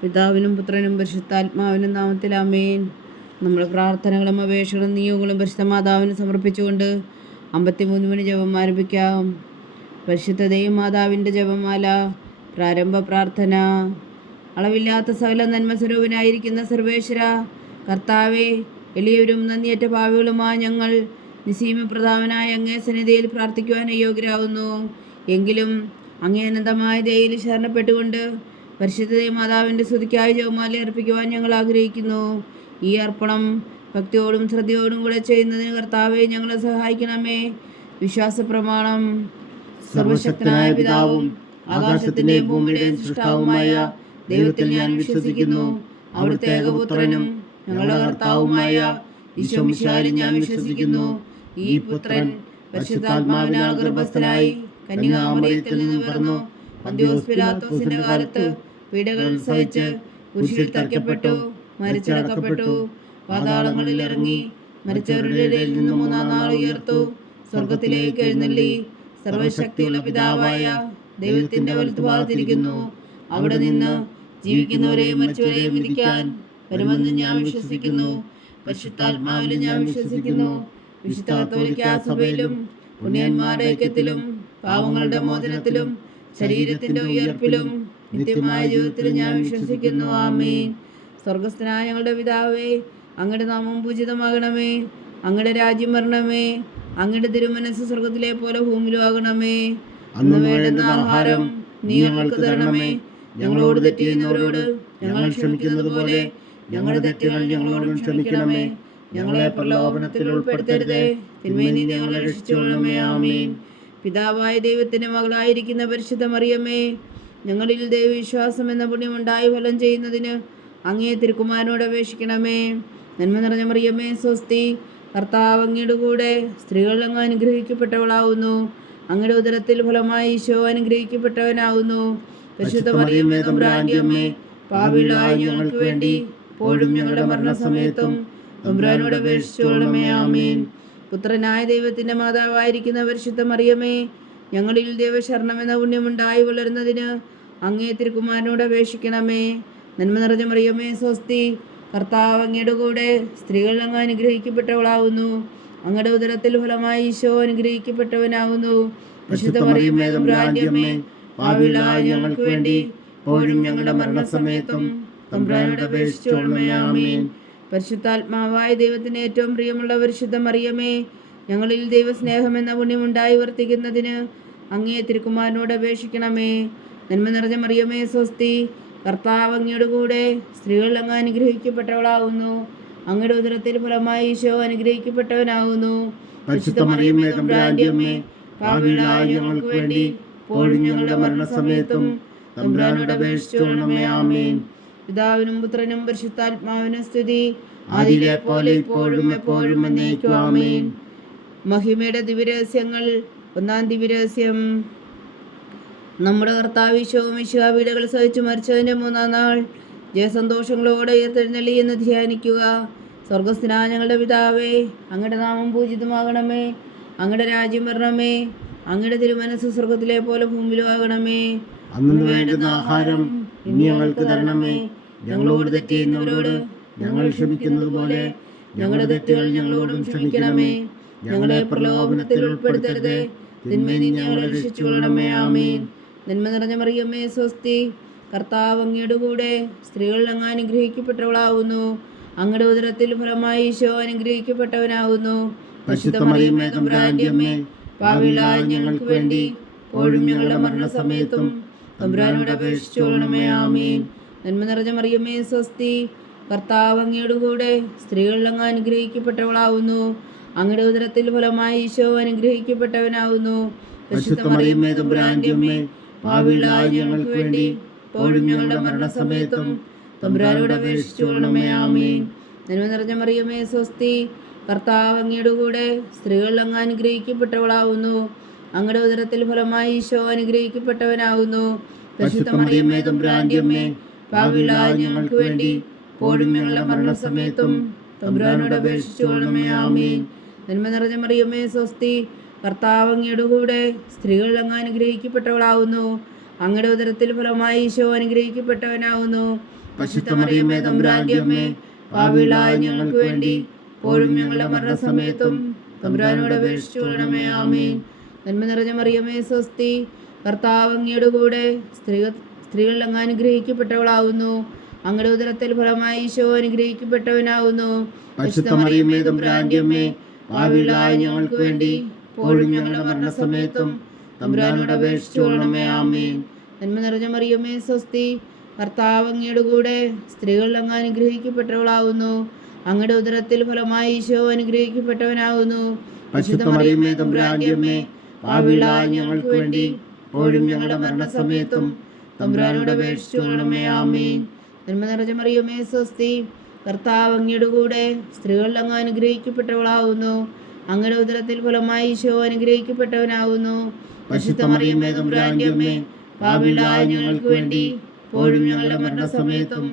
പിതാവിനും പുത്രനും പരിശുദ്ധാത്മാവിനും നാമത്തിൽ ആമേൻ. നമ്മുടെ പ്രാർത്ഥനകളും അപേക്ഷകളും നിയോഗങ്ങളും പരിശുദ്ധ മാതാവിന് സമർപ്പിച്ചുകൊണ്ട് 53 മണി ജപം ആരംഭിക്കാം. പരിശുദ്ധ ദൈവമാതാവിൻ്റെ ജപമാല. പ്രാരംഭ പ്രാർത്ഥന. അളവില്ലാത്ത സകല നന്മസ്വരൂപനായിരിക്കുന്ന സർവേശ്വര കർത്താവെ, എളിയവരും നന്ദിയേറ്റ പാവികളുമായ ഞങ്ങൾ നിസീമപ്രതാപനായ അങ്ങേ സന്നിധിയിൽ പ്രാർത്ഥിക്കുവാൻ അയോഗ്യരാകുന്നു. എങ്കിലും അങ്ങേ അനന്തമായ ദയയിൽ ശരണപ്പെട്ടുകൊണ്ട് പരിശുദ്ധ മാതാവിൻ്റെ സ്തുതിക്കായി ജപമാല അർപ്പിക്കുവാൻ ഞങ്ങൾ ആഗ്രഹിക്കുന്നു. ഈ അർപ്പണം ഭക്തിയോടും ശ്രദ്ധയോടും കൂടെ ചെയ്യുന്നതിന് കർത്താവെ ഞങ്ങളെ സഹായിക്കണമേ. വിശ്വാസ പ്രമാണം. സർവശക്തനായ പിതാവും ആകാശത്തിൻ്റെയും ഭൂമിയുടെയും സൃഷ്ടാവുമായ ദൈവത്തിൽ ഞാൻ വിശ്വസിക്കുന്നു. അവിടുത്തെ ഏകപുത്രനും ഞങ്ങളുടെ കർത്താവുമായ ഈശോ മിശിഹായിൽ ഞാൻ വിശ്വസിക്കുന്നു. ഈ പുത്രൻ പരിശുദ്ധാത്മാവിനാൽ ഗർഭസ്ഥനായി കന്യകാമറിയത്തിൽ നിന്ന് പിറന്നു. പന്തിയോസ് പിലാത്തോസിന്റെ കാലത്ത് പീഡകൾ സഹിച്ച് കുരിശിൽ തറയ്ക്കപ്പെട്ടു, മരിച്ചടക്കപ്പെട്ടു, പാതാളങ്ങളിൽ ഇറങ്ങി, മരിച്ചവരുടെ ഇടയിൽ നിന്ന് 3-ാം നാൾ ഉയർത്തു, സ്വർഗത്തിലേക്ക് എഴുന്നള്ളി, സർവശക്തിയുള്ള പിതാവായ ദൈവത്തിന്റെ വലത്തുഭാഗത്തിരിക്കുന്നു. അവിടെ നിന്ന് ജീവിക്കുന്നവരെയും മരിച്ചവരെയും വിധിക്കാൻ വരുമെന്ന് ഞാൻ വിശ്വസിക്കുന്നു. പരിശുദ്ധാത്മാവിലും ഞാൻ വിശ്വസിക്കുന്നു. വിശുദ്ധ കത്തോലിക്കാ സഭയിലും പുണ്യന്മാരുടെ ഐക്യത്തിലും പാവങ്ങളുടെ മോചനത്തിലും ശരീരത്തിന്റെ ഉയർപ്പിലും നിത്യമായ ജീവിതത്തിൽ ഞാൻ വിശ്വസിക്കുന്നു. ആമേൻ. സ്വർഗസ്ഥനായ ഞങ്ങളുടെ പിതാവേ, അങ്ങയുടെ നാമം പൂജിതമാകണമേ. അങ്ങയുടെ രാജ്യം വരണമേ. അങ്ങയുടെ തിരുമനസ് സ്വർഗത്തിലെ പോലെ ഭൂമിയിലും ആകണമേ. അന്ന് വേണ്ടുന്ന ആഹാരം നീ ഞങ്ങൾക്ക് തരണമേ. ഞങ്ങളോട് തെറ്റ് ചെയ്യുന്നവരോട് ഞങ്ങൾ ക്ഷമിക്കുന്നത് പോലെ ഞങ്ങളുടെ തെറ്റുകൾ ഞങ്ങളോടും ക്ഷമിക്കണമേ. ഞങ്ങളെ പ്രലോഭനത്തിൽ ഉൾപ്പെടുത്തരുതേ, തിന്മയിൽ നിന്ന് ഞങ്ങളെ രക്ഷിച്ചുകൊള്ളണമേ. ആമേൻ. പിതാവായ ദൈവത്തിന്റെ മകളായിരിക്കുന്ന പരിശുദ്ധ മറിയമ്മേ, ഞങ്ങളിൽ ദൈവവിശ്വാസം എന്ന പുണ്യമുണ്ടായി ഫലം ചെയ്യുന്നതിന് അങ്ങേ തിരുക്കുമാരനോട് അപേക്ഷിക്കണമേ. നന്മ നിറഞ്ഞ മറിയമ്മേ സ്വസ്തി, കർത്താവ് അങ്ങയുടെ കൂടെ സ്ത്രീകൾ അങ്ങ് അനുഗ്രഹിക്കപ്പെട്ടവളാവുന്നു. അങ്ങയുടെ ഉദരത്തിൽ ഫലമായി ഈശോ അനുഗ്രഹിക്കപ്പെട്ടവനാവുന്നു. പരിശുദ്ധ മറിയമ്മേ തമ്പുരാന്റെ അമ്മേ, പാപികളായ ഞങ്ങൾക്ക് വേണ്ടി ഇപ്പോഴും ഞങ്ങളുടെ മരണസമയത്തും തമ്പുരാനോട് അപേക്ഷിച്ചുകൊള്ളണമേ. ആമേൻ. പുത്രനായ ദൈവത്തിന്റെ മാതാവായിരിക്കുന്ന പരിശുദ്ധ മറിയമ്മേ, ഞങ്ങളിൽ ദൈവശരണം എന്ന പുണ്യമുണ്ടായി വളരുന്നതിന് അങ്ങേ തിരുക്കുമാരനോട് അപേക്ഷിക്കണമേ. നന്മ നിറഞ്ഞ മറിയമ്മേ സ്വസ്തി, കർത്താവ് അങ്ങയുടെ കൂടെ സ്ത്രീകൾ അങ്ങ് അനുഗ്രഹിക്കപ്പെട്ടവളാവുന്നു. അങ്ങയുടെ ഉദരത്തിൽ ഫലമായി ഈശോ അനുഗ്രഹിക്കപ്പെട്ടവനാവുന്നു. പരിശുദ്ധ മറിയമ്മേ തമ്പുരാന്റെ അമ്മേ, പാപികളായ ഞങ്ങൾക്ക് വേണ്ടി ഇപ്പോഴും ഞങ്ങളുടെ മരണസമയത്തും തമ്പുരാനോട് അപേക്ഷിച്ചുകൊള്ളണമേ. ആമേൻ. പരിശുദ്ധാത്മാവായ ദൈവത്തിന് ഏറ്റവും പ്രിയമുള്ള പരിശുദ്ധ മറിയമ്മേ, ഞങ്ങളിൽ ദൈവസ്നേഹം എന്ന പുണ്യമുണ്ടായി വർത്തിക്കുന്നതിന് അങ്ങേ തിരുക്കുമാരനോട് അപേക്ഷിക്കണമേ. നന്മ നിറഞ്ഞ മറിയമ്മേ സ്വസ്തി, കർത്താവ് അങ്ങയുടെ കൂടെ സ്ത്രീകൾ അങ്ങ് അനുഗ്രഹിക്കപ്പെട്ടവളാവുന്നു. അങ്ങയുടെ ഉദരത്തിൽ ഫലമായി ഈശോ അനുഗ്രഹിക്കപ്പെട്ടവനാവുന്നു. പരിശുദ്ധ മറിയമ്മേ തമ്പുരാന്റെ അമ്മേ, പാപികളായ ഞങ്ങൾക്ക് വേണ്ടി ഇപ്പോഴും ഞങ്ങളുടെ മരണസമയത്തും തമ്പുരാനോട് അപേക്ഷിച്ചുകൊള്ളണമേ. ആമേൻ. പിതാവിനും പുത്രനും പരിശുദ്ധാത്മാവിനും സ്തുതി, ആദിയിലെ പോലെ ഇപ്പോഴും എപ്പോഴും എന്നേക്കും. ആമേൻ. മഹിമയുടെ ദിവ്യരഹസ്യങ്ങൾ. 1-ാം ദിവ്യരഹസ്യം. നമ്മുടെ കർത്താവ് ഈശോ മിശിഹാ പീഡകൾ സഹിച്ചു മരിച്ചതിൻ്റെ 3-ാം നാൾ ജയസന്തോഷങ്ങളോടെ ഉയർത്തെഴുന്നള്ളി എന്ന് ധ്യാനിക്കുക. സ്വർഗസ്ഥനായ ഞങ്ങളുടെ പിതാവേ, അങ്ങയുടെ നാമം പൂജിതമാകണമേ. അങ്ങയുടെ രാജ്യം വരണമേ. അങ്ങയുടെ തിരുമനസ് സ്വർഗത്തിലെ പോലെ ഭൂമിയിലും ആകണമേ. അന്ന് വേണ്ടുന്ന ആഹാരം ഇനി ഞങ്ങൾക്ക് തരണമേ. ഞങ്ങളോട് തെറ്റ് ചെയ്യുന്നവരോട് ഞങ്ങൾ ക്ഷമിക്കുന്നത് പോലെ ഞങ്ങളുടെ തെറ്റുകൾ ഞങ്ങളോടും ക്ഷമിക്കണമേ. ഞങ്ങളെ പ്രലോഭനത്തിൽ ഉൾപ്പെടുത്തരുതേ, തിന്മയിൽ നിന്ന് ഞങ്ങളെ രക്ഷിച്ചുകൊള്ളണമേ. ആമേൻ. നന്മ നിറഞ്ഞ മറിയമ്മേ സ്വസ്തി, കർത്താവ് അങ്ങയുടെ കൂടെ സ്ത്രീകൾ അങ്ങ് അനുഗ്രഹിക്കപ്പെട്ടവളാവുന്നു. അങ്ങയുടെ ഉദരത്തിൽ ഫലമായി ഈശോ അനുഗ്രഹിക്കപ്പെട്ടവനാവുന്നു. പരിശുദ്ധ മറിയമ്മേ തമ്പുരാന്റെ അമ്മേ, പാപികളായ ഞങ്ങൾക്ക് വേണ്ടി ഇപ്പോഴും ഞങ്ങളുടെ മരണസമയത്തും തമ്പുരാനോട് അപേക്ഷിച്ചുകൊള്ളണമേ. ആമേൻ. നന്മ നിറഞ്ഞ മറിയമ്മേ സ്വസ്തി, കർത്താവ് അങ്ങയുടെ കൂടെ സ്ത്രീകൾ അങ്ങ് അനുഗ്രഹിക്കപ്പെട്ടവളാവുന്നു. അങ്ങയുടെ ഉദരത്തിൽ ഫലമായി ഈശോ അനുഗ്രഹിക്കപ്പെട്ടവനാവുന്നു. പരിശുദ്ധ മറിയമ്മേ തമ്പുരാന്റെ അമ്മേ, പാപികളായ ഞങ്ങൾക്ക് വേണ്ടി ഇപ്പോഴും ഞങ്ങളുടെ മരണസമയത്തും തമ്പുരാനോട് അപേക്ഷിച്ചുകൊള്ളണമേ. ആമേൻ. നന്മ നിറഞ്ഞ മറിയമ്മേ സ്വസ്തി, കർത്താവ് അങ്ങയുടെ കൂടെ സ്ത്രീകൾ അങ്ങ് അനുഗ്രഹിക്കപ്പെട്ടവളാവുന്നു. അങ്ങയുടെ ഉദരത്തിൽ ഫലമായി ഈശോ അനുഗ്രഹിക്കപ്പെട്ടവനാവുന്നു. പരിശുദ്ധ മറിയമ്മേ തമ്പുരാന്റെ അമ്മേ, പാപികളായ ഞങ്ങൾക്ക് വേണ്ടി ഇപ്പോഴും ഞങ്ങളുടെ മരണസമയത്തും തമ്പുരാനോട് അപേക്ഷിച്ചുകൊള്ളണമേ. ആമേൻ. നന്മ നിറഞ്ഞ മറിയമ്മേ സ്വസ്തി, കർത്താവ് അങ്ങയുടെ കൂടെ സ്ത്രീകൾ അങ്ങ് അനുഗ്രഹിക്കപ്പെട്ടവളാവുന്നു. അങ്ങയുടെ ഉദരത്തിൽ ഫലമായി ഈശോ അനുഗ്രഹിക്കപ്പെട്ടവനാവുന്നു. പരിശുദ്ധ മറിയമേ തമ്പുരാന്റെ അമ്മേ, പാപികളായ ഞങ്ങൾക്ക് വേണ്ടി ഇപ്പോഴും ഞങ്ങളുടെ മരണസമയത്തും തമ്പുരാനോട് അപേക്ഷിച്ചു കൊള്ളണമേ. ആമേൻ. നന്മ നിറഞ്ഞ മറിയമേ സ്വസ്തി, കർത്താവ് അങ്ങയുടെ കൂടെ സ്ത്രീകൾ അങ്ങ് അനുഗ്രഹിക്കപ്പെട്ടവളാവുന്നു. അങ്ങയുടെ ഉദരത്തിൽ ഫലമായി ഈശോ അനുഗ്രഹിക്കപ്പെട്ടവനാവുന്നു. പരിശുദ്ധ മറിയമേ തമ്പുരാന്റെ അമ്മേ, പാപികളായ ഞങ്ങൾക്ക് വേണ്ടി ഇപ്പോഴും ഞങ്ങളുടെ മരണസമയത്തും തമ്പുരാനോട് അപേക്ഷിച്ചു കൊള്ളണമേ. ആമേൻ. നന്മ നിറഞ്ഞ മറിയമേ സ്വസ്തി, കർത്താവ് അങ്ങയുടെ കൂടെ സ്ത്രീകൾ അങ്ങ് അനുഗ്രഹിക്കപ്പെട്ടവളാവുന്നു. അങ്ങയുടെ ഉദരത്തിൽ ഫലമായി ഈശോ അനുഗ്രഹിക്കപ്പെട്ടവനാവുന്നു. പരിശുദ്ധ മറിയമേ തമ്പുരാന്റെ അമ്മേ, പാപികളായ ഞങ്ങൾക്ക് വേണ്ടി ഇപ്പോഴും ഞങ്ങളുടെ മരണസമയത്തും തമ്പുരാനോട് അപേക്ഷിച്ചു കൊള്ളണമേ. ആമേൻ. നന്മ നിറഞ്ഞ മറിയമേ സ്വസ്തി, കർത്താവ് അങ്ങയുടെ കൂടെ സ്ത്രീകൾ അങ്ങ് അനുഗ്രഹിക്കപ്പെട്ടവളാവുന്നു. അങ്ങയുടെ ഉദരത്തിൽ ഫലമായി ഈശോ അനുഗ്രഹിക്കപ്പെട്ടവനാവുന്നു. പരിശുദ്ധ മറിയമേ തമ്പുരാന്റെ അമ്മേ, പാപികളായ ഞങ്ങൾക്ക് വേണ്ടി ഇപ്പോഴും ഞങ്ങളുടെ മരണസമയത്തും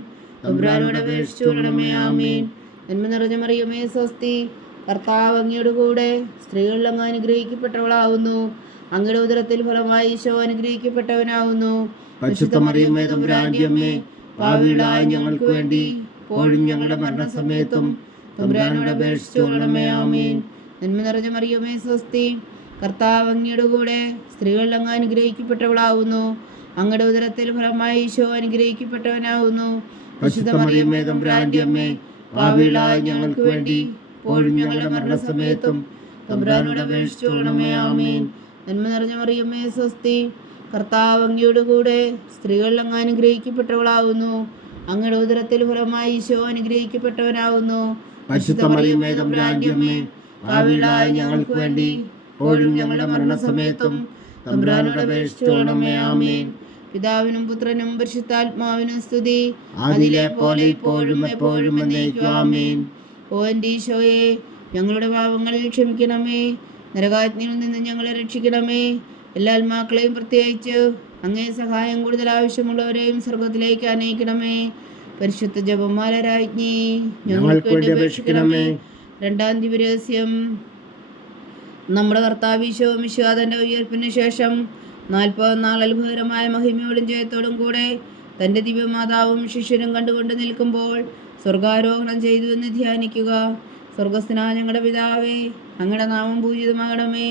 തമ്പുരാനോട് അപേക്ഷിച്ചു കൊള്ളണമേ. ആമേൻ. നന്മ നിറഞ്ഞ മറിയമേ സ്വസ്തി, കർത്താവ് അങ്ങയുടെ കൂടെ സ്ത്രീകൾ അങ്ങ് അനുഗ്രഹിക്കപ്പെട്ടവളാവുന്നു. അങ്ങയുടെ ഉദരത്തിൽ ഫലമായി ഈശോ അനുഗ്രഹിക്കപ്പെട്ടവനാവുന്നു. പരിശുദ്ധ മറിയമേ തമ്പുരാന്റെ അമ്മേ, പാപികളായ ഞങ്ങൾക്ക് വേണ്ടി ഇപ്പോഴും ഞങ്ങളുടെ മരണസമയത്തും തമ്പുരാനോട് അപേക്ഷിച്ചു കൊള്ളണമേ. ആമേൻ. നന്മ നിറഞ്ഞ മറിയമേ സ്വസ്തി, കർത്താവ് അങ്ങയുടെ കൂടെ സ്ത്രീകൾ അങ്ങ് അനുഗ്രഹിക്കപ്പെട്ടവളാവുന്നു. അങ്ങയുടെ ഉദരത്തിൽ ഫലമായി ഈശോ അനുഗ്രഹിക്കപ്പെട്ടവനാവുന്നു. പരിശുദ്ധ മറിയമേ തമ്പുരാന്റെ അമ്മേ, പാപികളായ ഞങ്ങൾക്ക് വേണ്ടി ഇപ്പോഴും ഞങ്ങളുടെ മരണസമയത്തും തമ്പുരാനോട് അപേക്ഷിച്ചു കൊള്ളണമേ. ആമേൻ. നന്മ നിറഞ്ഞ മറിയമേ സ്വസ്തി, കർത്താവ് അങ്ങയുടെ കൂടെ സ്ത്രീകൾ അങ്ങ് അനുഗ്രഹിക്കപ്പെട്ടവളാവുന്നു. അങ്ങയുടെ ഉദരത്തിൽ ഫലമായി ഈശോ അനുഗ്രഹിക്കപ്പെട്ടവനാവുന്നു. പരിശുദ്ധ മറിയമേ തമ്പുരാന്റെ അമ്മേ, പാപികളായ ഞങ്ങൾക്ക് വേണ്ടി ഇപ്പോഴും ഞങ്ങളുടെ മരണസമയത്തും തമ്പുരാനോട് അപേക്ഷിച്ചു കൊള്ളണമേ. ആമേൻ. പിതാവിനും പുത്രനും പരിശുദ്ധാത്മാവിനും സ്തുതി, അതിലെ പോലെ ഇപ്പോഴും എപ്പോഴും എന്നേക്കും. ആമേൻ. ഓ എൻ്റെ ഈശോയെ, ഞങ്ങളുടെ പാപങ്ങൾ ക്ഷമിക്കണമേ. നരകാഗ്നിയിൽ നിന്ന് ഞങ്ങളെ രക്ഷിക്കണമേ. എല്ലാ ആത്മാക്കളെയും പ്രത്യേകിച്ച് അങ്ങേ സഹായം കൂടുതൽ ആവശ്യമുള്ളവരെയും സ്വർഗത്തിലേക്ക് അനയിക്കണമേ. പരിശുദ്ധ ജപമാല രാജ്ഞി ഞങ്ങൾക്ക് വേണ്ടി അപേക്ഷിക്കണമേ. രണ്ടാം ദിവ്യരഹസ്യം. നമ്മുടെ കർത്താവ് ഈശോ മിശിഹാ തൻ്റെ ഉയർപ്പിന് ശേഷം 40 നാൾ അത്ഭുതകരമായ മഹിമയോടും ജയത്തോടും കൂടെ തൻ്റെ ദിവ്യമാതാവും ശിഷ്യരും കണ്ടുകൊണ്ട് നിൽക്കുമ്പോൾ സ്വർഗാരോഹണം ചെയ്തു എന്ന് ധ്യാനിക്കുക. സ്വർഗസ്ഥനായ ഞങ്ങളുടെ പിതാവേ, അങ്ങയുടെ നാമം പൂജിതമാകണമേ.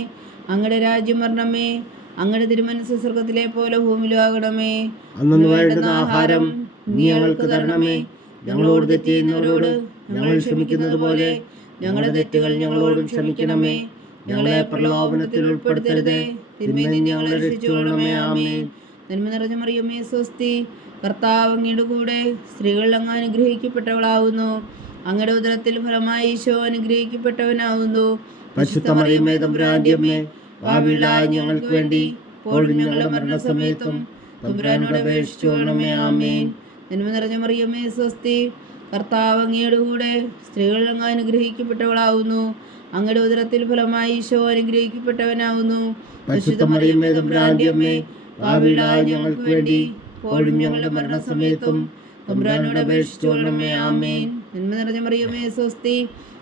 അങ്ങയുടെ രാജ്യം വരണമേ. അങ്ങയുടെ തിരുമനസ്സ് സ്വർഗത്തിലെ പോലെ ഭൂമിയിലും ആകണമേ. അന്നു വേണ്ടുന്ന ആഹാരം നീ ഞങ്ങൾക്ക് തരണമേ. ഞങ്ങളോട് തെറ്റ് ചെയ്യുന്നവരോട് ഞങ്ങൾ ക്ഷമിക്കുന്നത് പോലെ ഞങ്ങളുടെ തെറ്റുകൾ ഞങ്ങളോടും ക്ഷമിക്കണമേ. ഞങ്ങളെ പ്രലോഭനത്തിൽ ഉൾപ്പെടുത്തരുതേ, തിന്മയിൽ നിന്ന് ഞങ്ങളെ രക്ഷിച്ചുകൊള്ളണമേ. ആമേൻ. നന്മ നിറഞ്ഞ മറിയമേ സ്വസ്തി, കർത്താവ് അങ്ങയുടെ കൂടെ സ്ത്രീകൾ അങ്ങ് അനുഗ്രഹിക്കപ്പെട്ടവളാവുന്നു. അങ്ങയുടെ ഉദരത്തിൽ ഫലമായി ഈശോ അനുഗ്രഹിക്കപ്പെട്ടവനാവുന്നു. പരിശുദ്ധ മറിയമേ തമ്പുരാന്റെ അമ്മേ, പാപികളായ ഞങ്ങൾക്ക് വേണ്ടി ഇപ്പോഴും ഞങ്ങളുടെ മരണസമയത്തും തമ്പുരാനോട് അപേക്ഷിച്ചു കൊള്ളണമേ. ആമേൻ. നന്മ നിറഞ്ഞ മറിയമേ സ്വസ്തി, കർത്താവ് അങ്ങയുടെ കൂടെ സ്ത്രീകൾ അങ്ങ് അനുഗ്രഹിക്കപ്പെട്ടവളാവുന്നു. അങ്ങയുടെ ഉദരത്തിൽ ഫലമായി ഈശോ അനുഗ്രഹിക്കപ്പെട്ടവനാവുന്നു. പരിശുദ്ധ മറിയമേ തമ്പുരാന്റെ അമ്മേ, പാപികളായ ഞങ്ങൾക്ക് വേണ്ടി ഇപ്പോഴും ഞങ്ങളുടെ മരണസമയത്തും തമ്പുരാനോട് അപേക്ഷിച്ചു കൊള്ളണമേ. ആമേൻ. നന്മ നിറഞ്ഞ മറിയമേ സ്വസ്തി,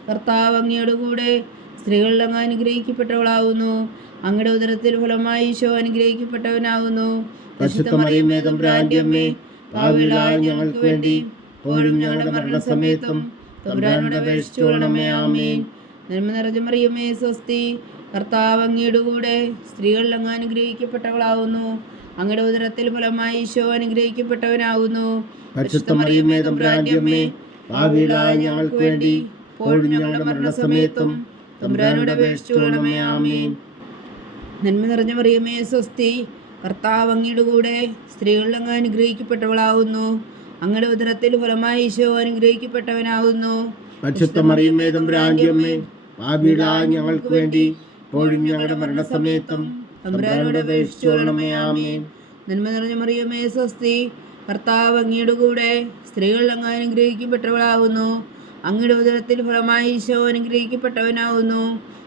കർത്താവ് അങ്ങയുടെ കൂടെ സ്ത്രീകൾ അങ്ങ് അനുഗ്രഹിക്കപ്പെട്ടവളാവുന്നു. അങ്ങയുടെ ഉദരത്തിൽ ഫലമായി ഈശോ അനുഗ്രഹിക്കപ്പെട്ടവനാവുന്നു. പരിശുദ്ധ മറിയമേ തമ്പുരാന്റെ അമ്മേ, പാപികളായ ഞങ്ങൾക്ക് വേണ്ടി ഇപ്പോഴും ഞങ്ങളുടെ മരണസമയത്തും തമ്പുരാനോട് അപേക്ഷിച്ചു കൊള്ളണമേ. ആമേൻ. നന്മ നിറഞ്ഞ മറിയമേ സ്വസ്തി, കർത്താവ് അങ്ങയുടെ കൂടെ സ്ത്രീകൾ അങ്ങ് അനുഗ്രഹിക്കപ്പെട്ടവളാവുന്നു. അങ്ങയുടെ ഉദരത്തിൽ ഫലമായി ഈശോ അനുഗ്രഹിക്കപ്പെട്ടവനാവുന്നു. പരിശുദ്ധ മറിയമേ തമ്പുരാന്റെ അമ്മേ, പാപികളായ ഞങ്ങൾക്ക് വേണ്ടി ഇപ്പോഴും ഞങ്ങളുടെ മരണസമയത്തും തമ്പുരാനോട് അപേക്ഷിച്ചു കൊള്ളണമേ. ആമേൻ. നന്മ നിറഞ്ഞ മറിയമേ സ്വസ്തി, കർത്താവ് അങ്ങയുടെ കൂടെ സ്ത്രീകൾ അങ്ങ് അനുഗ്രഹിക്കപ്പെട്ടവളാവുന്നു. അങ്ങയുടെ ഉദരത്തിൽ ഫലമായി ഈശോ അനുഗ്രഹിക്കപ്പെട്ടവനാവുന്നു. പരിശുദ്ധ മറിയമേ തമ്പുരാന്റെ അമ്മേ, പാപികളായ ഞങ്ങൾക്ക് വേണ്ടി ഇപ്പോഴും ഞങ്ങളുടെ മരണസമയത്തും തമ്പുരാനോട് അപേക്ഷിച്ചു കൊള്ളണമേ. ആമേൻ. നന്മ നിറഞ്ഞ മറിയമേ സ്വസ്തി, കർത്താവ് അങ്ങയുടെ കൂടെ സ്ത്രീകൾ അങ്ങ് അനുഗ്രഹിക്കപ്പെട്ടവളാവുന്നു. അങ്ങയുടെ ഉദരത്തിൽ ഫലമായി ഈശോ അനുഗ്രഹിക്കപ്പെട്ടവനാവുന്നു.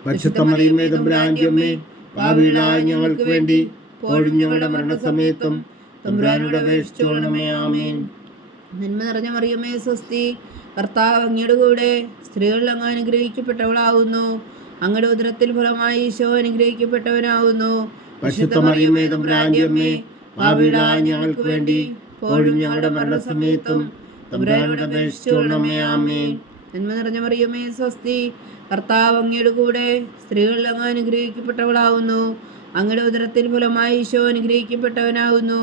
പരിശുദ്ധ മറിയമേ തമ്പുരാന്റെ അമ്മേ, പാപികളായ ഞങ്ങൾക്ക് വേണ്ടി ഇപ്പോഴും ഞങ്ങളുടെ മരണസമയത്തും തമ്പുരാനോട് അപേക്ഷിച്ചു കൊള്ളണമേ. ആമേൻ. നന്മ നിറഞ്ഞ മറിയമേ സ്വസ്തി, കർത്താവ് അങ്ങയുടെ കൂടെ സ്ത്രീകൾ അങ്ങ് അനുഗ്രഹിക്കപ്പെട്ടവളാവുന്നു. അങ്ങയുടെ ഉദരത്തിൽ ഫലമായി ഈശോ അനുഗ്രഹിക്കപ്പെട്ടവനാവുന്നു. പരിശുദ്ധ മറിയമേ തമ്പുരാന്റെ അമ്മേ, പാപികളായ ഞങ്ങൾക്ക് വേണ്ടി ഇപ്പോഴും ഞങ്ങളുടെ മരണസമയത്തും തമ്പുരാനോട് അപേക്ഷിച്ചുകൊള്ളണമേ. ആമേൻ. നന്മ നിറഞ്ഞ മറിയമേ സ്വസ്തി, കർത്താവ് അങ്ങയുടെ കൂടെ സ്ത്രീകളിൽ അങ്ങ് അനുഗ്രഹിക്കപ്പെട്ടവളാവുന്നു. അങ്ങയുടെ ഉദരത്തിൽ ഫലമായി ഈശോ അനുഗ്രഹിക്കപ്പെട്ടവനാകുന്നു.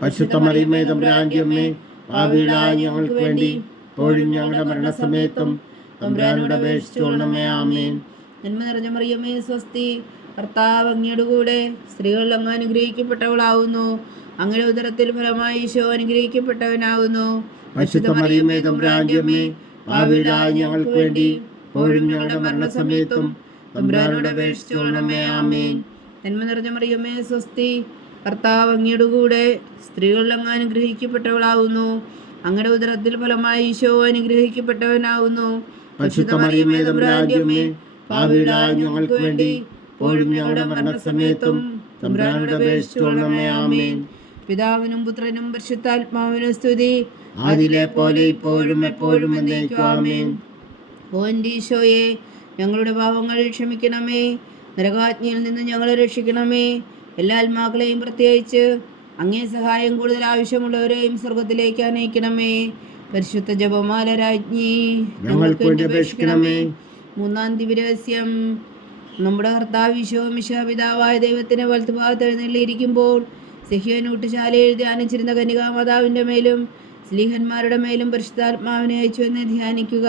പരിശുദ്ധ മറിയമേ തമ്പുരാന്റെ അമ്മേ, പാപികളായ ഞങ്ങൾക്ക് വേണ്ടി ഇപ്പോഴും ഞങ്ങളുടെ മരണസമയത്തും തമ്പുരാനോട് അപേക്ഷിച്ചുകൊള്ളണമേ. ആമേൻ. നന്മ നിറഞ്ഞ മറിയമേ സ്വസ്തി, കർത്താവ് അങ്ങയുടെ കൂടെ സ്ത്രീകളിൽ അങ്ങ് അനുഗ്രഹിക്കപ്പെട്ടവളാവുന്നു. അങ്ങയുടെ ഉദരത്തിൽ ഫലമായി ഈശോ അനുഗ്രഹിക്കപ്പെട്ടവനാകുന്നു. പരിശുദ്ധ മറിയമേ തമ്പുരാന്റെ അമ്മേ, പാപികളായ ഞങ്ങൾക്ക് വേണ്ടി ഇപ്പോഴും ഞങ്ങളുടെ മരണസമയത്തും തമ്പുരാനോട് അപേക്ഷിച്ചുകൊള്ളണമേ. ആമേൻ. നന്മ നിറഞ്ഞ മറിയമേ സ്വസ്തി, കർത്താവ് അങ്ങയുടെ കൂടെ സ്ത്രീകളിൽ അങ്ങ് അനുഗ്രഹിക്കപ്പെട്ടവളാവുന്നു. അങ്ങയുടെ ഉദരത്തിൽ ഫലമായി ഈശോ അനുഗ്രഹിക്കപ്പെട്ടവനാകുന്നു. പരിശുദ്ധ മറിയമേ തമ്പുരാന്റെ അമ്മേ, പാപികളായ ഞങ്ങൾക്ക് വേണ്ടി ഇപ്പോഴും ഞങ്ങളുടെ മരണസമയത്തും തമ്പുരാനോട് അപേക്ഷിച്ചുകൊള്ളണമേ. ആമേൻ. പിതാവിനും പുത്രനും പരിശുദ്ധാത്മാവിനും സ്തുതി, ആദിയിലെ പോലെ ഇപ്പോഴും എപ്പോഴും എന്നേക്കും. ആമേൻ. ഓ എൻ്റെ ഈശോയെ, ഞങ്ങളുടെ പാപങ്ങൾ ക്ഷമിക്കണമേ. നരകാജ്ഞയിൽ നിന്ന് ഞങ്ങളെ രക്ഷിക്കണമേ. എല്ലാ ആത്മാക്കളെയും പ്രത്യേകിച്ച് അങ്ങേ സഹായം കൂടുതൽ ആവശ്യമുള്ളവരെയും സ്വർഗത്തിലേക്ക് അനയിക്കണമേ. പരിശുദ്ധ ജപമാല രാജ്ഞി, ഞങ്ങൾക്ക് വേണ്ടി അപേക്ഷിക്കണമേ. മൂന്നാം ദിവ്യരഹസ്യം. നമ്മുടെ കർത്താവ് ഈശോ മിശിഹാ പിതാവായ ദൈവത്തിന്റെ വലത്തുഭാഗത്ത് എഴുന്നള്ളിയിരിക്കുമ്പോൾ സിഹിയോൻ ഊട്ടുശാലയിൽ ധ്യാനിച്ചിരുന്ന കന്യകാമാതാവിന്റെ മേലും സ്ലീഹന്മാരുടെ മേലും പരിശുദ്ധാത്മാവിനെ അയച്ചു എന്ന് ധ്യാനിക്കുക.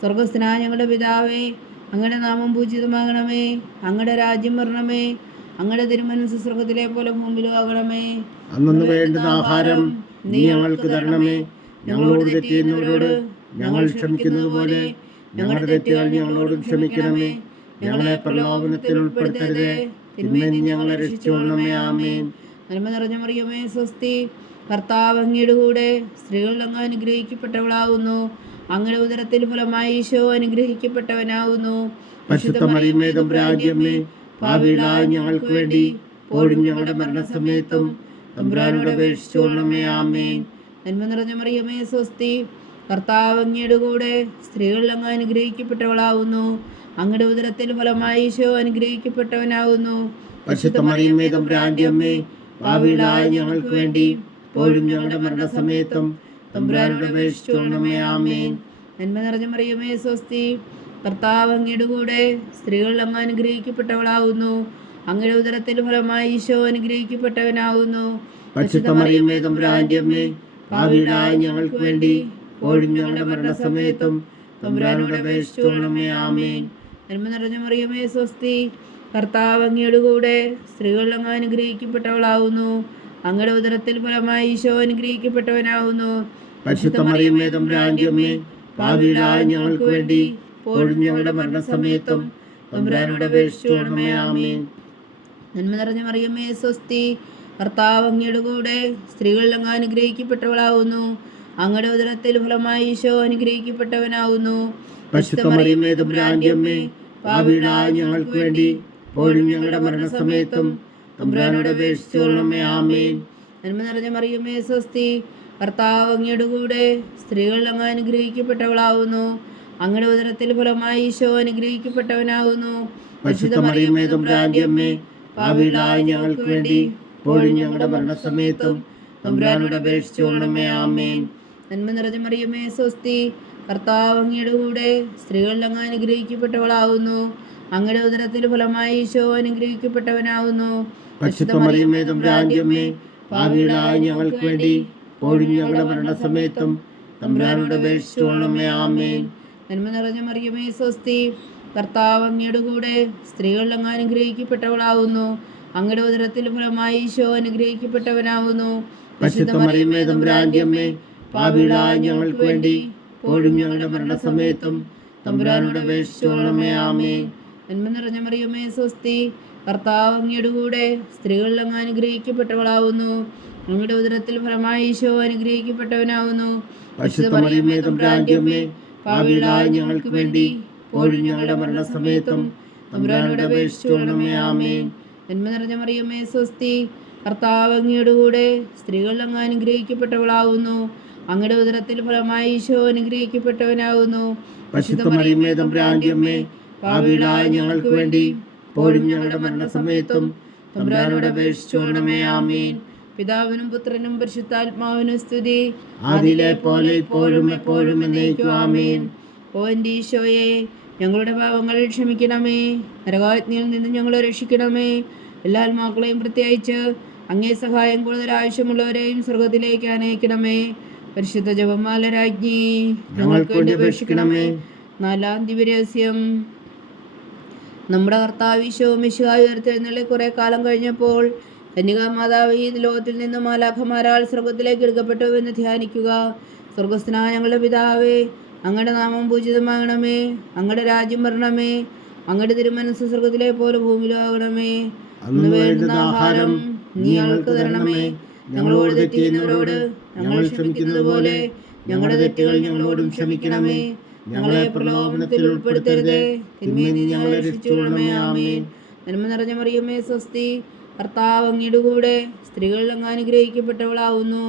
സ്വർഗസ്ഥനായ ഞങ്ങളുടെ പിതാവേ, അങ്ങയുടെ നാമം പൂജിതമാകണമേ. അങ്ങയുടെ രാജ്യം വരണമേ. അങ്ങയുടെ തിരുമനസ്സ് സ്വർഗത്തിലെ പോലെ ഭൂമിയിലും ആകണമേ. അന്നു വേണ്ടുന്ന ആഹാരം നീ ഞങ്ങൾക്ക് തരണമേ. ഞങ്ങളോട് തെറ്റ് ചെയ്യുന്നവരോട് ഞങ്ങൾ ക്ഷമിക്കുന്നത് പോലെ ഞങ്ങളുടെ തെറ്റുകൾ ഞങ്ങളോടും ക്ഷമിക്കണമേ. ഞങ്ങളെ പ്രലോഭനത്തിൽ ഉൾപ്പെടുത്തരുതേ, തിന്മയിൽ നിന്ന് ഞങ്ങളെ രക്ഷിച്ചുകൊള്ളണമേ. ആമേൻ. നന്മ നിറഞ്ഞ മറിയമേ സ്വസ്തി, കർത്താവ് അങ്ങയുടെ കൂടെ സ്ത്രീകളിൽ അങ്ങ് അനുഗ്രഹിക്കപ്പെട്ടവളാകുന്നു. അങ്ങയുടെ ഉദരത്തിൽ ഫലമായി ഈശോ അനുഗ്രഹിക്കപ്പെട്ടവനാകുന്നു. പരിശുദ്ധ മറിയമേ തമ്പുരാന്റെ അമ്മേ, പാപികളായ ഞങ്ങൾക്ക് വേണ്ടി ഇപ്പോഴും ഞങ്ങളുടെ മരണസമയത്തും തമ്പുരാനോട് അപേക്ഷിച്ചുകൊള്ളണമേ. ആമേൻ. നന്മ നിറഞ്ഞ മറിയമേ സ്വസ്തി, കർത്താവ് അങ്ങയുടെ കൂടെ സ്ത്രീകളിൽ അങ്ങ് അനുഗ്രഹിക്കപ്പെട്ടവളാകുന്നു. അങ്ങയുടെ ഉദരത്തിൽ ഫലമായി ഈശോ അനുഗ്രഹിക്കപ്പെട്ടവനാകുന്നു. പരിശുദ്ധ മറിയമേ തമ്പുരാന്റെ അമ്മേ, പാപികളായ ഞങ്ങൾക്ക് വേണ്ടി ഇപ്പോഴും ഞങ്ങളുടെ മരണസമയത്തും തമ്പുരാനോട് അപേക്ഷിച്ചുകൊള്ളണമേ. ആമേൻ. നന്മ നിറഞ്ഞ മറിയമേ സ്വസ്തി, കർത്താവ് അങ്ങയുടെ കൂടെ സ്ത്രീകളിൽ അങ്ങ് അനുഗ്രഹിക്കപ്പെട്ടവളാകുന്നു. അങ്ങയുടെ ഉദരത്തിൽ ഫലമായി ഈശോ അനുഗ്രഹിക്കപ്പെട്ടവനാകുന്നു. പരിശുദ്ധ മറിയമേ തമ്പുരാന്റെ അമ്മേ, പാപികളായ ഞങ്ങൾക്ക് വേണ്ടി ഇപ്പോഴും ഞങ്ങളുടെ മരണസമയത്തും തമ്പുരാനോട് അപേക്ഷിച്ചുകൊള്ളണമേ. ആമേൻ. നന്മ നിറഞ്ഞ മറിയമേ സ്വസ്തി, കർത്താവ് അങ്ങയുടെ കൂടെ സ്ത്രീകളിൽ അങ്ങ് അനുഗ്രഹിക്കപ്പെട്ടവളാകുന്നു. അങ്ങയുടെ ഉദരത്തിൽ ഫലമായി ഈശോ അനുഗ്രഹിക്കപ്പെട്ടവനാകുന്നു. പരിശുദ്ധ മറിയമേ തമ്പുരാന്റെ അമ്മേ, പാപികളായ ഞങ്ങൾക്ക് വേണ്ടി ഇപ്പോഴും ഞങ്ങളുടെ മരണസമയത്തും തമ്പുരാനോട് അപേക്ഷിച്ചുകൊള്ളണമേ. ആമേൻ. നന്മ നിറഞ്ഞ മറിയമേ സ്വസ്തി, കർത്താവ് അങ്ങയുടെ കൂടെ സ്ത്രീകളിൽ അങ്ങ് അനുഗ്രഹിക്കപ്പെട്ടവളാകുന്നു. അങ്ങയുടെ ഉദരത്തിൽ ഫലമായി ഈശോ അനുഗ്രഹിക്കപ്പെട്ടവനാകുന്നു. പരിശുദ്ധ മറിയമേ തമ്പുരാന്റെ അമ്മേ, പാപികളായ ഞങ്ങൾക്ക് വേണ്ടി ഇപ്പോഴും ഞങ്ങളുടെ മരണസമയത്തും തമ്പുരാനോട് അപേക്ഷിച്ചുകൊള്ളണമേ. ആമേൻ. നന്മ നിറഞ്ഞ മറിയമേ സ്വസ്തി, കർത്താവ് അങ്ങയുടെ കൂടെ സ്ത്രീകളിൽ അങ്ങ് അനുഗ്രഹിക്കപ്പെട്ടവളാകുന്നു. അങ്ങയുടെ ഉദരത്തിൽ ഫലമായി ഈശോ അനുഗ്രഹിക്കപ്പെട്ടവനാകുന്നു. പരിശുദ്ധ മറിയമേ തമ്പുരാന്റെ അമ്മേ, പാപികളായ ഞങ്ങൾക്ക് വേണ്ടി ഇപ്പോഴും ഞങ്ങളുടെ മരണസമയത്തും തമ്പുരാനോട് അപേക്ഷിച്ചുകൊള്ളണമേ. ആമേൻ. നന്മ നിറഞ്ഞ മറിയമേ സ്വസ്തി, കർത്താവ് അങ്ങയുടെ കൂടെ സ്ത്രീകളിൽ അങ്ങ് അനുഗ്രഹിക്കപ്പെട്ടവളാകുന്നു. അങ്ങയുടെ ഉദരത്തിൽ ഫലമായി ഈശോ അനുഗ്രഹിക്കപ്പെട്ടവനാകുന്നു. പരിശുദ്ധ മറിയമേ തമ്പുരാന്റെ അമ്മേ, പാപികളായ ഞങ്ങൾക്ക് വേണ്ടി ഇപ്പോഴും ഞങ്ങളുടെ മരണസമയത്തും തമ്പുരാനോട് അപേക്ഷിച്ചുകൊള്ളണമേ. ആമേൻ. നന്മ നിറഞ്ഞ മറിയമേ സ്വസ്തി, കർത്താവ് അങ്ങയുടെ കൂടെ സ്ത്രീകളിൽ അങ്ങ് അനുഗ്രഹിക്കപ്പെട്ടവളാകുന്നു. അങ്ങയുടെ ഉദരത്തിൽ ഫലമായി ഈശോ അനുഗ്രഹിക്കപ്പെട്ടവനാകുന്നു. പരിശുദ്ധ മറിയമേ തമ്പുരാന്റെ അമ്മേ, പാപികളായ ഞങ്ങൾക്ക് വേണ്ടി ഇപ്പോഴും ഞങ്ങളുടെ മരണസമയത്തും തമ്പുരാനോട് അപേക്ഷിച്ചുകൊള്ളണമേ. ആമേൻ. നന്മ നിറഞ്ഞ മറിയമേ സ്വസ്തി, കർത്താവ് അങ്ങയുടെ കൂടെ സ്ത്രീകളിൽ അങ്ങ് അനുഗ്രഹിക്കപ്പെട്ടവളാകുന്നു. അങ്ങയുടെ ഉദരത്തിൽ ഫലമായി ഈശോ അനുഗ്രഹിക്കപ്പെട്ടവനാകുന്നു. പരിശുദ്ധ മറിയമേ തമ്പുരാന്റെ അമ്മേ, പാപികളായ ഞങ്ങൾക്ക് വേണ്ടി ഇപ്പോഴും ഞങ്ങളുടെ മരണസമയത്തും തമ്പുരാനോട് അപേക്ഷിച്ചുകൊള്ളണമേ. ആമേൻ. നന്മ നിറഞ്ഞ മറിയമേ സ്വസ്തി, കർത്താവ് അങ്ങയുടെ കൂടെ സ്ത്രീകളിൽ അങ്ങ് അനുഗ്രഹിക്കപ്പെട്ടവളാകുന്നു. അങ്ങയുടെ ഉദരത്തിൽ ഫലമായി ഈശോ അനുഗ്രഹിക്കപ്പെട്ടവനാകുന്നു. പരിശുദ്ധ മറിയമേ തമ്പുരാന്റെ അമ്മേ, പാപികളായ ഞങ്ങൾക്ക് വേണ്ടി ഇപ്പോഴും ഞങ്ങളുടെ മരണസമയത്തും തമ്പുരാനോട് അപേക്ഷിച്ചുകൊള്ളണമേ. ആമേൻ. പിതാവിനും പുത്രനും പരിശുദ്ധാത്മാവിനും സ്തുതി. അതിലെ പോലെ ഇപ്പോഴും എപ്പോഴും എന്നേക്കും ആമേൻ. ഓ എൻ്റെ ഈശോയെ, ഞങ്ങളുടെ പാപങ്ങൾ ക്ഷമിക്കണമേ. നരകാഗ്നിയിൽ നിന്ന് ഞങ്ങളെ രക്ഷിക്കണമേ. എല്ലാ ആത്മാക്കളെയും പ്രത്യേകിച്ച് അങ്ങേ സഹായം കൂടുതൽ ആവശ്യമുള്ളവരെയും സ്വർഗത്തിലേക്ക് അനയിക്കണമേ. പരിശുദ്ധ ജപമാല രാജ്ഞി, ഞങ്ങൾക്ക് വേണ്ടി അപേക്ഷിക്കണമേ. നാലാം ദിവ്യരഹസ്യം. നമ്മുടെ കർത്താവ് ഈശോ മിശിഹാ ഉയർത്തെഴുന്നള്ളി കുറെ കാലം കഴിഞ്ഞപ്പോൾ കന്യകാമാതാവ് ഈ ലോകത്തിൽ നിന്ന് മാലാഖമാരാൽ സ്വർഗത്തിലേക്ക് എടുക്കപ്പെട്ടു എന്ന് ധ്യാനിക്കുക. സ്വർഗസ്ഥനായ ഞങ്ങളുടെ പിതാവേ, അങ്ങയുടെ നാമം പൂജിതമാകണമേ. അങ്ങയുടെ രാജ്യം വരണമേ. അങ്ങയുടെ തിരുമനസ്സ് സ്വർഗത്തിലെ പോലെ ഭൂമിയിലാകണമേ. അന്ന് വേണ്ടുന്ന ആഹാരം നീ ഞങ്ങൾക്ക് തരണമേ. ഞങ്ങളോട് തെറ്റ് ചെയ്യുന്നവരോട് ഞങ്ങൾ ക്ഷമിക്കുന്നത് പോലെ ഞങ്ങളുടെ തെറ്റുകൾ ഞങ്ങളോടും ക്ഷമിക്കണമേ. ഞങ്ങളെ പ്രലോഭനത്തിൽ ഉൾപ്പെടുത്തരുതേ, തിന്മയിൽ നിന്ന് ഞങ്ങളെ രക്ഷിച്ചുകൊള്ളണമേ. ആമേൻ. നന്മ നിറഞ്ഞ മറിയമേ, സ്വസ്തി. കർത്താവ് അങ്ങയുടെ കൂടെ സ്ത്രീകൾ അങ്ങ് അനുഗ്രഹിക്കപ്പെട്ടവളാവുന്നു.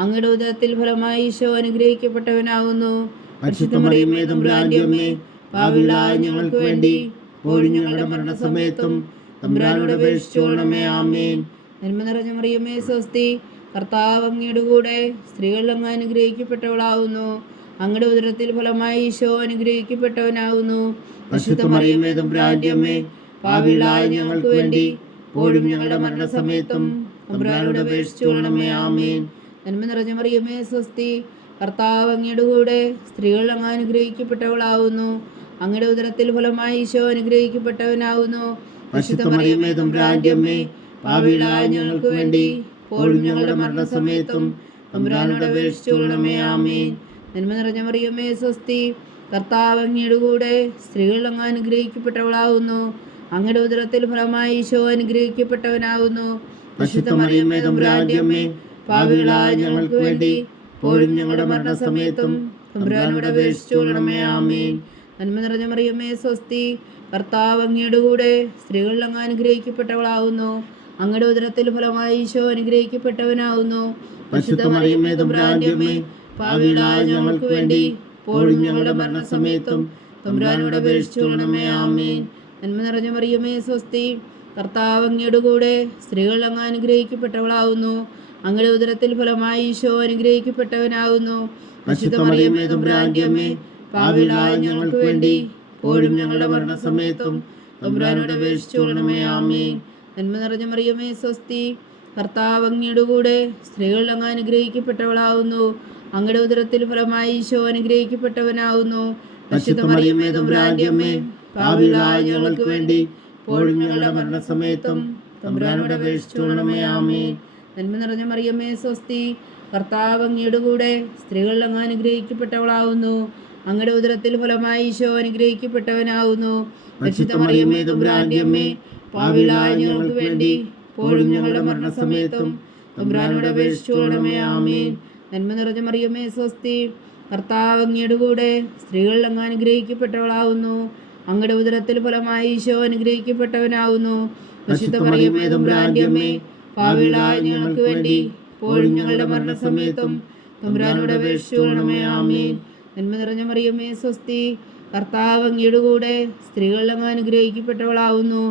അങ്ങയുടെ ഉദരത്തിൽ ഫലമായി ഈശോ അനുഗ്രഹിക്കപ്പെട്ടവനാകുന്നു. പരിശുദ്ധ മറിയമേ, തമ്പുരാന്റെ അമ്മേ, പാപികളായ ഞങ്ങൾക്ക് വേണ്ടി ഇപ്പോഴും ഞങ്ങളുടെ മരണസമയത്തും തമ്പുരാനോട് അപേക്ഷിച്ചുകൊള്ളണമേ. ആമേൻ. നന്മ നിറഞ്ഞ മറിയമേ, സ്വസ്തി. കർത്താവ് അങ്ങയുടെ കൂടെ സ്ത്രീകൾ അങ്ങ് അനുഗ്രഹിക്കപ്പെട്ടവളാവുന്നു. അങ്ങയുടെ ഉദരത്തിൽ ഫലമായി ഈശോ അനുഗ്രഹിക്കപ്പെട്ടവനാകുന്നു. പരിശുദ്ധ മറിയമേ, തമ്പുരാന്റെ അമ്മേ, പാപികളായ ഞങ്ങൾക്ക് വേണ്ടി ഇപ്പോഴും ഞങ്ങളുടെ മരണസമയത്തും തമ്പുരാനോട് അപേക്ഷിച്ചുകൊള്ളണമേ. ആമേൻ. നന്മ നിറഞ്ഞ മറിയമേ, സ്വസ്തി. കർത്താവ് അങ്ങയുടെ കൂടെ സ്ത്രീകൾ അങ്ങ് അനുഗ്രഹിക്കപ്പെട്ടവളാവുന്നു. അങ്ങയുടെ ഉദരത്തിൽ ഫലമായി ഈശോ അനുഗ്രഹിക്കപ്പെട്ടവനാകുന്നു. പരിശുദ്ധ മറിയമേ, തമ്പുരാന്റെ അമ്മേ, പാപികളായ ഞങ്ങൾക്ക് വേണ്ടി ഇപ്പോഴും ഞങ്ങളുടെ മരണസമയത്തും തമ്പുരാനോട് അപേക്ഷിച്ചുകൊള്ളണമേ. ആമേൻ. നന്മ നിറഞ്ഞ മറിയമേ, സ്വസ്തി. കർത്താവ് അങ്ങയുടെ കൂടെ സ്ത്രീകൾ അങ്ങ് അനുഗ്രഹിക്കപ്പെട്ടവളാവുന്നു. അങ്ങയുടെ ഉദരത്തിൽ ഫലമായി ഈശോ അനുഗ്രഹിക്കപ്പെട്ടവനാകുന്നു. പരിശുദ്ധ മറിയമേ, തമ്പുരാന്റെ അമ്മേ, പാപികളായ ഞങ്ങൾക്ക് വേണ്ടി ഇപ്പോഴും ഞങ്ങളുടെ മരണസമയത്തും തമ്പുരാനോട് അപേക്ഷിച്ചുകൊള്ളണമേ. ആമേൻ. നന്മ നിറഞ്ഞ മറിയമേ, സ്വസ്തി. കർത്താവ് അങ്ങയുടെ കൂടെ സ്ത്രീകൾ അങ്ങ് അനുഗ്രഹിക്കപ്പെട്ടവളാവുന്നു. അങ്ങയുടെ ഉദരത്തിൽ ഫലമായി ഈശോ അനുഗ്രഹിക്കപ്പെട്ടവനാകുന്നു. പരിശുദ്ധ മറിയമേ, തമ്പുരാന്റെ അമ്മേ, പാപികളായ ഞങ്ങൾക്ക് വേണ്ടി ഇപ്പോഴും ഞങ്ങളുടെ മരണസമയത്തും തമ്പുരാനോട് അപേക്ഷിച്ചുകൊള്ളണമേ. ആമേൻ. നന്മ നിറഞ്ഞ മറിയമേ, സ്വസ്തി. കർത്താവ് അങ്ങയുടെ കൂടെ സ്ത്രീകൾ അങ്ങ് അനുഗ്രഹിക്കപ്പെട്ടവളാവുന്നു. അങ്ങയുടെ ഉദരത്തിൽ ഫലമായി ഈശോ അനുഗ്രഹിക്കപ്പെട്ടവനാകുന്നു. പരിശുദ്ധ മറിയമേ, തമ്പുരാന്റെ അമ്മേ, പാപികളായ ഞങ്ങൾക്ക് വേണ്ടി ഇപ്പോഴും ഞങ്ങളുടെ മരണസമയത്തും തമ്പുരാനോട് അപേക്ഷിച്ചുകൊള്ളണമേ. ആമേൻ. നന്മ നിറഞ്ഞ മറിയമേ, സ്വസ്തി. കർത്താവ് അങ്ങയുടെ കൂടെ സ്ത്രീകൾ അങ്ങ് അനുഗ്രഹിക്കപ്പെട്ടവളാവുന്നു. അങ്ങയുടെ ഉദരത്തിൽ ഫലമായി ഈശോ അനുഗ്രഹിക്കപ്പെട്ടവനാകുന്നു. പരിശുദ്ധ മറിയമേ, തമ്പുരാന്റെ അമ്മേ, പാപികളായ ഞങ്ങൾക്ക് വേണ്ടി ഇപ്പോഴും ഞങ്ങളുടെ മരണസമയത്തും തമ്പുരാനോട് അപേക്ഷിച്ചുകൊള്ളണമേ. ആമേൻ. നന്മ നിറഞ്ഞ മറിയമേ, സ്വസ്തി. കർത്താവ് അങ്ങയുടെ കൂടെ സ്ത്രീകൾ അങ്ങ് അനുഗ്രഹിക്കപ്പെട്ടവളാവുന്നു. അങ്ങയുടെ ഉദരത്തിൽ ഫലമായി ഈശോ അനുഗ്രഹിക്കപ്പെട്ടവനാകുന്നു. പരിശുദ്ധ മറിയമേ, തമ്പുരാന്റെ അമ്മേ, പാപികളായ ഞങ്ങൾക്ക് വേണ്ടി ഇപ്പോഴും ഞങ്ങളുടെ മരണസമയത്തും തമ്പുരാനോട് അപേക്ഷിച്ചുകൊള്ളണമേ. ആമേൻ. നന്മ നിറഞ്ഞ മറിയമേ, സ്വസ്തി. കർത്താവ് അങ്ങയുടെ കൂടെ സ്ത്രീകൾ അങ്ങ് അനുഗ്രഹിക്കപ്പെട്ടവളാവുന്നു. അങ്ങയുടെ ഉദരത്തിൽ ഫലമായി ഈശോ അനുഗ്രഹിക്കപ്പെട്ടവനാകുന്നു. പരിശുദ്ധ മറിയമേ, തമ്പുരാന്റെ അമ്മേ, പാപികളായ ഞങ്ങൾക്ക് വേണ്ടി ഇപ്പോഴും ഞങ്ങളുടെ മരണസമയത്തും തമ്പുരാനോട് അപേക്ഷിച്ചുകൊള്ളണമേ. ആമേൻ. നന്മ നിറഞ്ഞ മറിയമേ, സ്വസ്തി. കർത്താവ് അങ്ങയുടെ കൂടെ സ്ത്രീകൾ അങ്ങ് അനുഗ്രഹിക്കപ്പെട്ടവളാവുന്നു.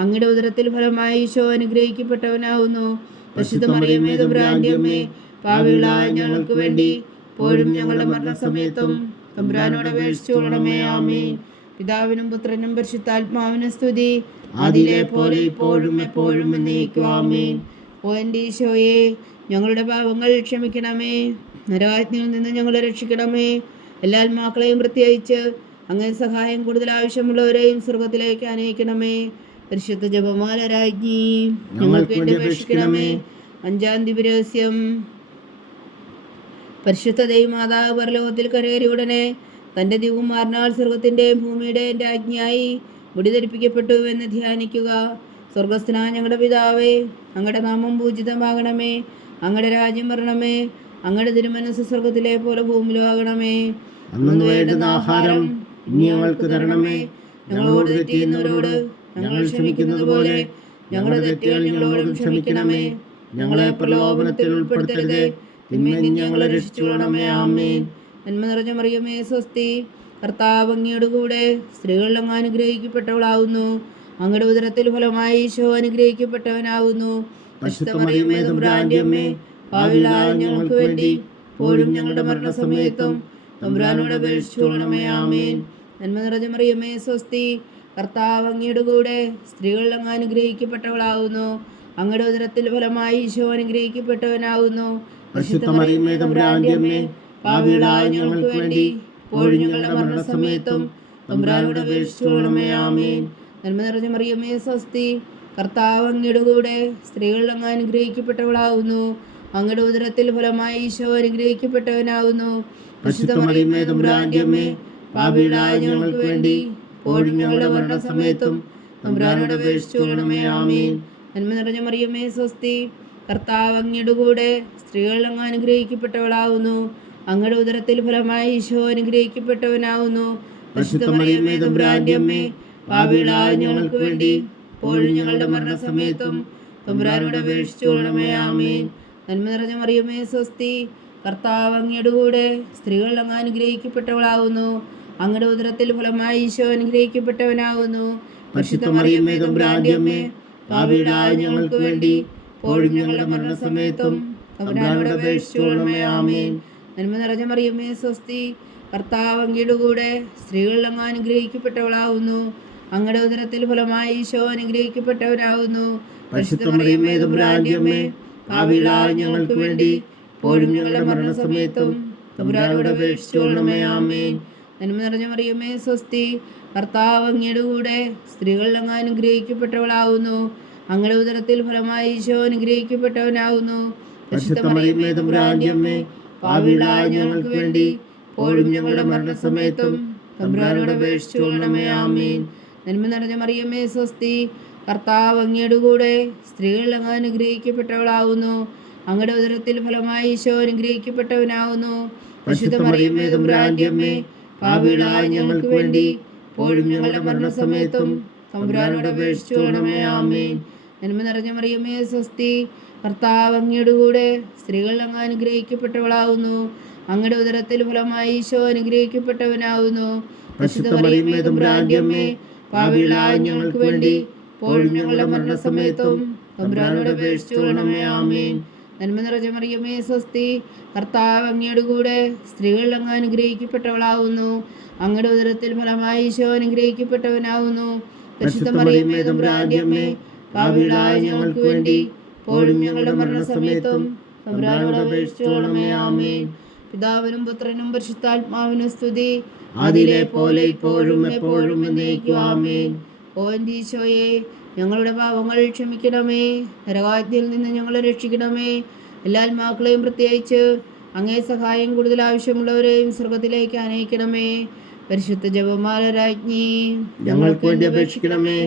അങ്ങയുടെ ഉദരത്തിൽ ഫലമായി ഈശോ അനുഗ്രഹിക്കപ്പെട്ടവനാകുന്നു. പരിശുദ്ധ മറിയമേ, തമ്പുരാന്റെ അമ്മേ, പാപികളായ ഞങ്ങൾക്ക് വേണ്ടി ഇപ്പോഴും ഞങ്ങളുടെ മരണസമയത്തും തമ്പുരാനോട് അപേക്ഷിച്ചുകൊള്ളണമേ. ആമേൻ. പിതാവിനും പുത്രനും പരിശുദ്ധാത്മാവിനും സ്തുതി. അതിലെ പോലെ ഇപ്പോഴും എപ്പോഴും എന്നേക്കും. ആമേൻ. ഓ എൻ്റെ ഈശോയെ, ഞങ്ങളുടെ പാപങ്ങൾ ക്ഷമിക്കണമേ. നരകാഗ്നിയിൽ നിന്ന് ഞങ്ങളെ രക്ഷിക്കണമേ. എല്ലാ ആത്മാക്കളെയും പ്രത്യേകിച്ച് അങ്ങേ സഹായം കൂടുതൽ ആവശ്യമുള്ളവരെയും സ്വർഗത്തിലേക്ക് അനയിക്കണമേ. പരിശുദ്ധ ജപമാല രാജ്ഞി, ഞങ്ങൾക്ക് വേണ്ടി അപേക്ഷിക്കണമേ. അഞ്ചാം ദിവ്യരഹസ്യം. പരിശുദ്ധ ദൈവമാതാവ് പരലോകത്തിൽ കരയേറി ഉടനെ തൻ്റെ ദിവകുമാരനാൽ സ്വർഗത്തിൻ്റെയും ഭൂമിയുടെയും രാജ്ഞിയായി മുടി ധരിപ്പിക്കപ്പെട്ടു എന്ന് ധ്യാനിക്കുക. സ്വർഗസ്ഥനായ ഞങ്ങളുടെ പിതാവേ, അങ്ങയുടെ നാമം പൂജിതമാകണമേ. അങ്ങയുടെ രാജ്യം വരണമേ. അങ്ങയുടെ തിരുമനസ്സ് സ്വർഗത്തിലെ പോലെ ഭൂമിയിലാകണമേ. അന്ന് വേണ്ടുന്ന ആഹാരം ഇനി ഞങ്ങൾക്ക് തരണമേ. ഞങ്ങളോട് തെറ്റ് ചെയ്യുന്നവരോട് ഞങ്ങൾ ക്ഷമിക്കുന്നത് പോലെ ഞങ്ങളുടെ തെറ്റുകൾ ഞങ്ങളോടും ക്ഷമിക്കണമേ. ഞങ്ങളെ പ്രലോഭനത്തിൽ ഉൾപ്പെടുത്തരുതേ, തിന്മയിൽ നിന്ന് ഞങ്ങളെ രക്ഷിച്ചുകൊള്ളണമേ. ആമേൻ. നന്മ നിറഞ്ഞ മറിയമേ, സ്വസ്തി. കർത്താവ് അങ്ങയുടെ കൂടെ സ്ത്രീകൾ അങ്ങ് അനുഗ്രഹിക്കപ്പെട്ടവളാവുന്നു. അങ്ങയുടെ ഉദരത്തിൽ ഫലമായി ഈശോ അനുഗ്രഹിക്കപ്പെട്ടവനാവുന്നു. പരിശുദ്ധ മറിയമേ തമ്പുരാന്റെ അമ്മേ, പാപികളായ ഞങ്ങൾക്ക് വേണ്ടി ഇപ്പോഴും ഞങ്ങളുടെ മരണസമയത്തും തമ്പുരാനോട് അപേക്ഷിച്ചുകൊള്ളണമേ. ആമേൻ. നന്മ നിറഞ്ഞ മറിയമേ സ്വസ്തി, കർത്താവ് അങ്ങയുടെ കൂടെ സ്ത്രീകളിൽ അങ്ങ് അനുഗ്രഹിക്കപ്പെട്ടവളാകുന്നു. അങ്ങയുടെ ഉദരത്തിൽ ഫലമായി ഈശോ അനുഗ്രഹിക്കപ്പെട്ടവനാകുന്നു. പരിശുദ്ധ മറിയമേ തമ്പുരാന്റെ അമ്മേ, പാപികളായ ഞങ്ങൾക്ക് വേണ്ടി ഇപ്പോഴും ഞങ്ങളുടെ മരണസമയത്തും തമ്പുരാനോട് അപേക്ഷിച്ചുകൊള്ളണമേ. ആമേൻ. നന്മ നിറഞ്ഞ മറിയമേ സ്വസ്തി, കർത്താവ് അങ്ങയുടെ കൂടെ സ്ത്രീകളിൽ അങ്ങ് അനുഗ്രഹിക്കപ്പെട്ടവളാകുന്നു. അങ്ങയുടെ ഉദരത്തിൽ ഫലമായി ഈശോ അനുഗ്രഹിക്കപ്പെട്ടവനാകുന്നു. പരിശുദ്ധ മറിയമേ തമ്പുരാന്റെ അമ്മേ, പാപികളായ ഞങ്ങൾക്ക് വേണ്ടി ഇപ്പോഴും ഞങ്ങളുടെ മരണസമയത്തും തമ്പുരാനോട് അപേക്ഷിച്ചുകൊള്ളണമേ. ആമേൻ. നന്മ നിറഞ്ഞ മറിയമേ സ്വസ്തി, കർത്താവ് അങ്ങയുടെ കൂടെ സ്ത്രീകളിൽ അങ്ങ് അനുഗ്രഹിക്കപ്പെട്ടവളാകുന്നു. അങ്ങയുടെ ഉദരത്തിൽ ഫലമായി ഈശോ അനുഗ്രഹിക്കപ്പെട്ടവനാകുന്നു. പരിശുദ്ധ മറിയമേ തമ്പുരാന്റെ അമ്മേ, പാപികളായ ഞങ്ങൾക്ക് വേണ്ടി ഇപ്പോഴും ഞങ്ങളുടെ മരണസമയത്തും തമ്പുരാനോട് അപേക്ഷിച്ചുകൊള്ളണമേ. ആമേൻ. നന്മ നിറഞ്ഞ മറിയമേ സ്വസ്തി, കർത്താവ് അങ്ങയുടെ കൂടെ സ്ത്രീകളിൽ അങ്ങ് അനുഗ്രഹിക്കപ്പെട്ടവളാകുന്നു. അങ്ങയുടെ ഉദരത്തിൽ ഫലമായി ഈശോ അനുഗ്രഹിക്കപ്പെട്ടവനാകുന്നു. പരിശുദ്ധ മറിയമേ തമ്പുരാന്റെ അമ്മേ, പാപികളായ ഞങ്ങൾക്ക് വേണ്ടി ഇപ്പോഴും ഞങ്ങളുടെ മരണസമയത്തും തമ്പുരാനോട് അപേക്ഷിച്ചുകൊള്ളണമേ. ആമേൻ. നന്മ നിറഞ്ഞ മറിയമേ സ്വസ്തി, കർത്താവ് അങ്ങയുടെ കൂടെ സ്ത്രീകളിൽ അങ്ങ് അനുഗ്രഹിക്കപ്പെട്ടവളാകുന്നു. അങ്ങയുടെ ഉദരത്തിൽ ഫലമായി ഈശോ അനുഗ്രഹിക്കപ്പെട്ടവനാകുന്നു. പരിശുദ്ധ മറിയമേ തമ്പുരാന്റെ അമ്മേ, പാപികളായ ഞങ്ങൾക്ക് വേണ്ടി ഇപ്പോഴും ഞങ്ങളുടെ മരണസമയത്തും തമ്പുരാനോട് അപേക്ഷിച്ചുകൊള്ളണമേ. ആമേൻ. നന്മ നിറഞ്ഞ മറിയമേ സ്വസ്തി, കർത്താവ് അങ്ങയുടെ കൂടെ സ്ത്രീകളിൽ അങ്ങ് അനുഗ്രഹിക്കപ്പെട്ടവളാകുന്നു. അങ്ങയുടെ ഉദരത്തിൽ ഫലമായി ഈശോ അനുഗ്രഹിക്കപ്പെട്ടവനാകുന്നു. പരിശുദ്ധ മറിയമേ തമ്പുരാന്റെ അമ്മേ, പാപികളായ ഞങ്ങൾക്ക് വേണ്ടി ഇപ്പോഴും ഞങ്ങളുടെ മരണസമയത്തും തമ്പുരാനോട് അപേക്ഷിച്ചുകൊള്ളണമേ. ആമേൻ. നന്മ നിറഞ്ഞ മറിയമേ സ്വസ്തി, കർത്താവ് അങ്ങയുടെ കൂടെ സ്ത്രീകളിൽ അങ്ങ് അനുഗ്രഹിക്കപ്പെട്ടവളാകുന്നു. അങ്ങയുടെ ഉദരത്തിൽ ഫലമായി ഈശോ അനുഗ്രഹിക്കപ്പെട്ടവനാകുന്നു. പരിശുദ്ധ മറിയമേ തമ്പുരാന്റെ അമ്മേ, പാപികളായ ഞങ്ങൾക്ക് വേണ്ടി ഇപ്പോഴും ഞങ്ങളുടെ മരണസമയത്തും തമ്പുരാനോട് അപേക്ഷിച്ചുകൊള്ളണമേ. ആമേൻ. നന്മ നിറഞ്ഞ മറിയമേ സ്വസ്തി, കർത്താവ് അങ്ങയുടെ കൂടെ സ്ത്രീകളിൽ അങ്ങ് അനുഗ്രഹിക്കപ്പെട്ടവളാകുന്നു. അങ്ങയുടെ ഉദരത്തിൽ ഫലമായി ഈശോ അനുഗ്രഹിക്കപ്പെട്ടവനാകുന്നു. പരിശുദ്ധ മറിയമേ തമ്പുരാന്റെ അമ്മേ, പാപികളായ ഞങ്ങൾക്ക് വേണ്ടി ഇപ്പോഴും ഞങ്ങളുടെ മരണസമയത്തും തമ്പുരാനോട് അപേക്ഷിച്ചുകൊള്ളണമേ. ആമേൻ. നന്മ നിറഞ്ഞ മറിയമേ സ്വസ്തി, കർത്താവ് അങ്ങയുടെ കൂടെ സ്ത്രീകളിൽ അങ്ങ് അനുഗ്രഹിക്കപ്പെട്ടവളാകുന്നു. അങ്ങയുടെ ഉദരത്തിൽ ഫലമായി ഈശോ അനുഗ്രഹിക്കപ്പെട്ടവനാകുന്നു. പരിശുദ്ധ മറിയമേ തമ്പുരാന്റെ അമ്മേ, പാപികളായ ഞങ്ങൾക്ക് വേണ്ടി ഇപ്പോഴും ഞങ്ങളുടെ മരണസമയത്തും തമ്പുരാനോട് അപേക്ഷിച്ചുകൊള്ളണമേ. ആമേൻ. പിതാവിനും പുത്രനും പരിശുദ്ധാത്മാവിനും സ്തുതി, അതിലെ പോലെ ഇപ്പോഴും എപ്പോഴും എന്നേക്കും. ആമേൻ. ഓ എൻ്റെ ഈശോയെ, ഞങ്ങളുടെ പാപങ്ങൾ ക്ഷമിക്കണമേ. നരകാഗ്നിയിൽ നിന്ന് ഞങ്ങളെ രക്ഷിക്കണമേ. എല്ലാ ആത്മാക്കളെയും പ്രത്യേകിച്ച് അങ്ങേ സഹായം കൂടുതൽ ആവശ്യമുള്ളവരെയും സ്വർഗത്തിലേക്ക് അനയിക്കണമേ. പരിശുദ്ധ ജപമാല രാജ്ഞി, ഞങ്ങൾക്ക് വേണ്ടി അപേക്ഷിക്കണമേ.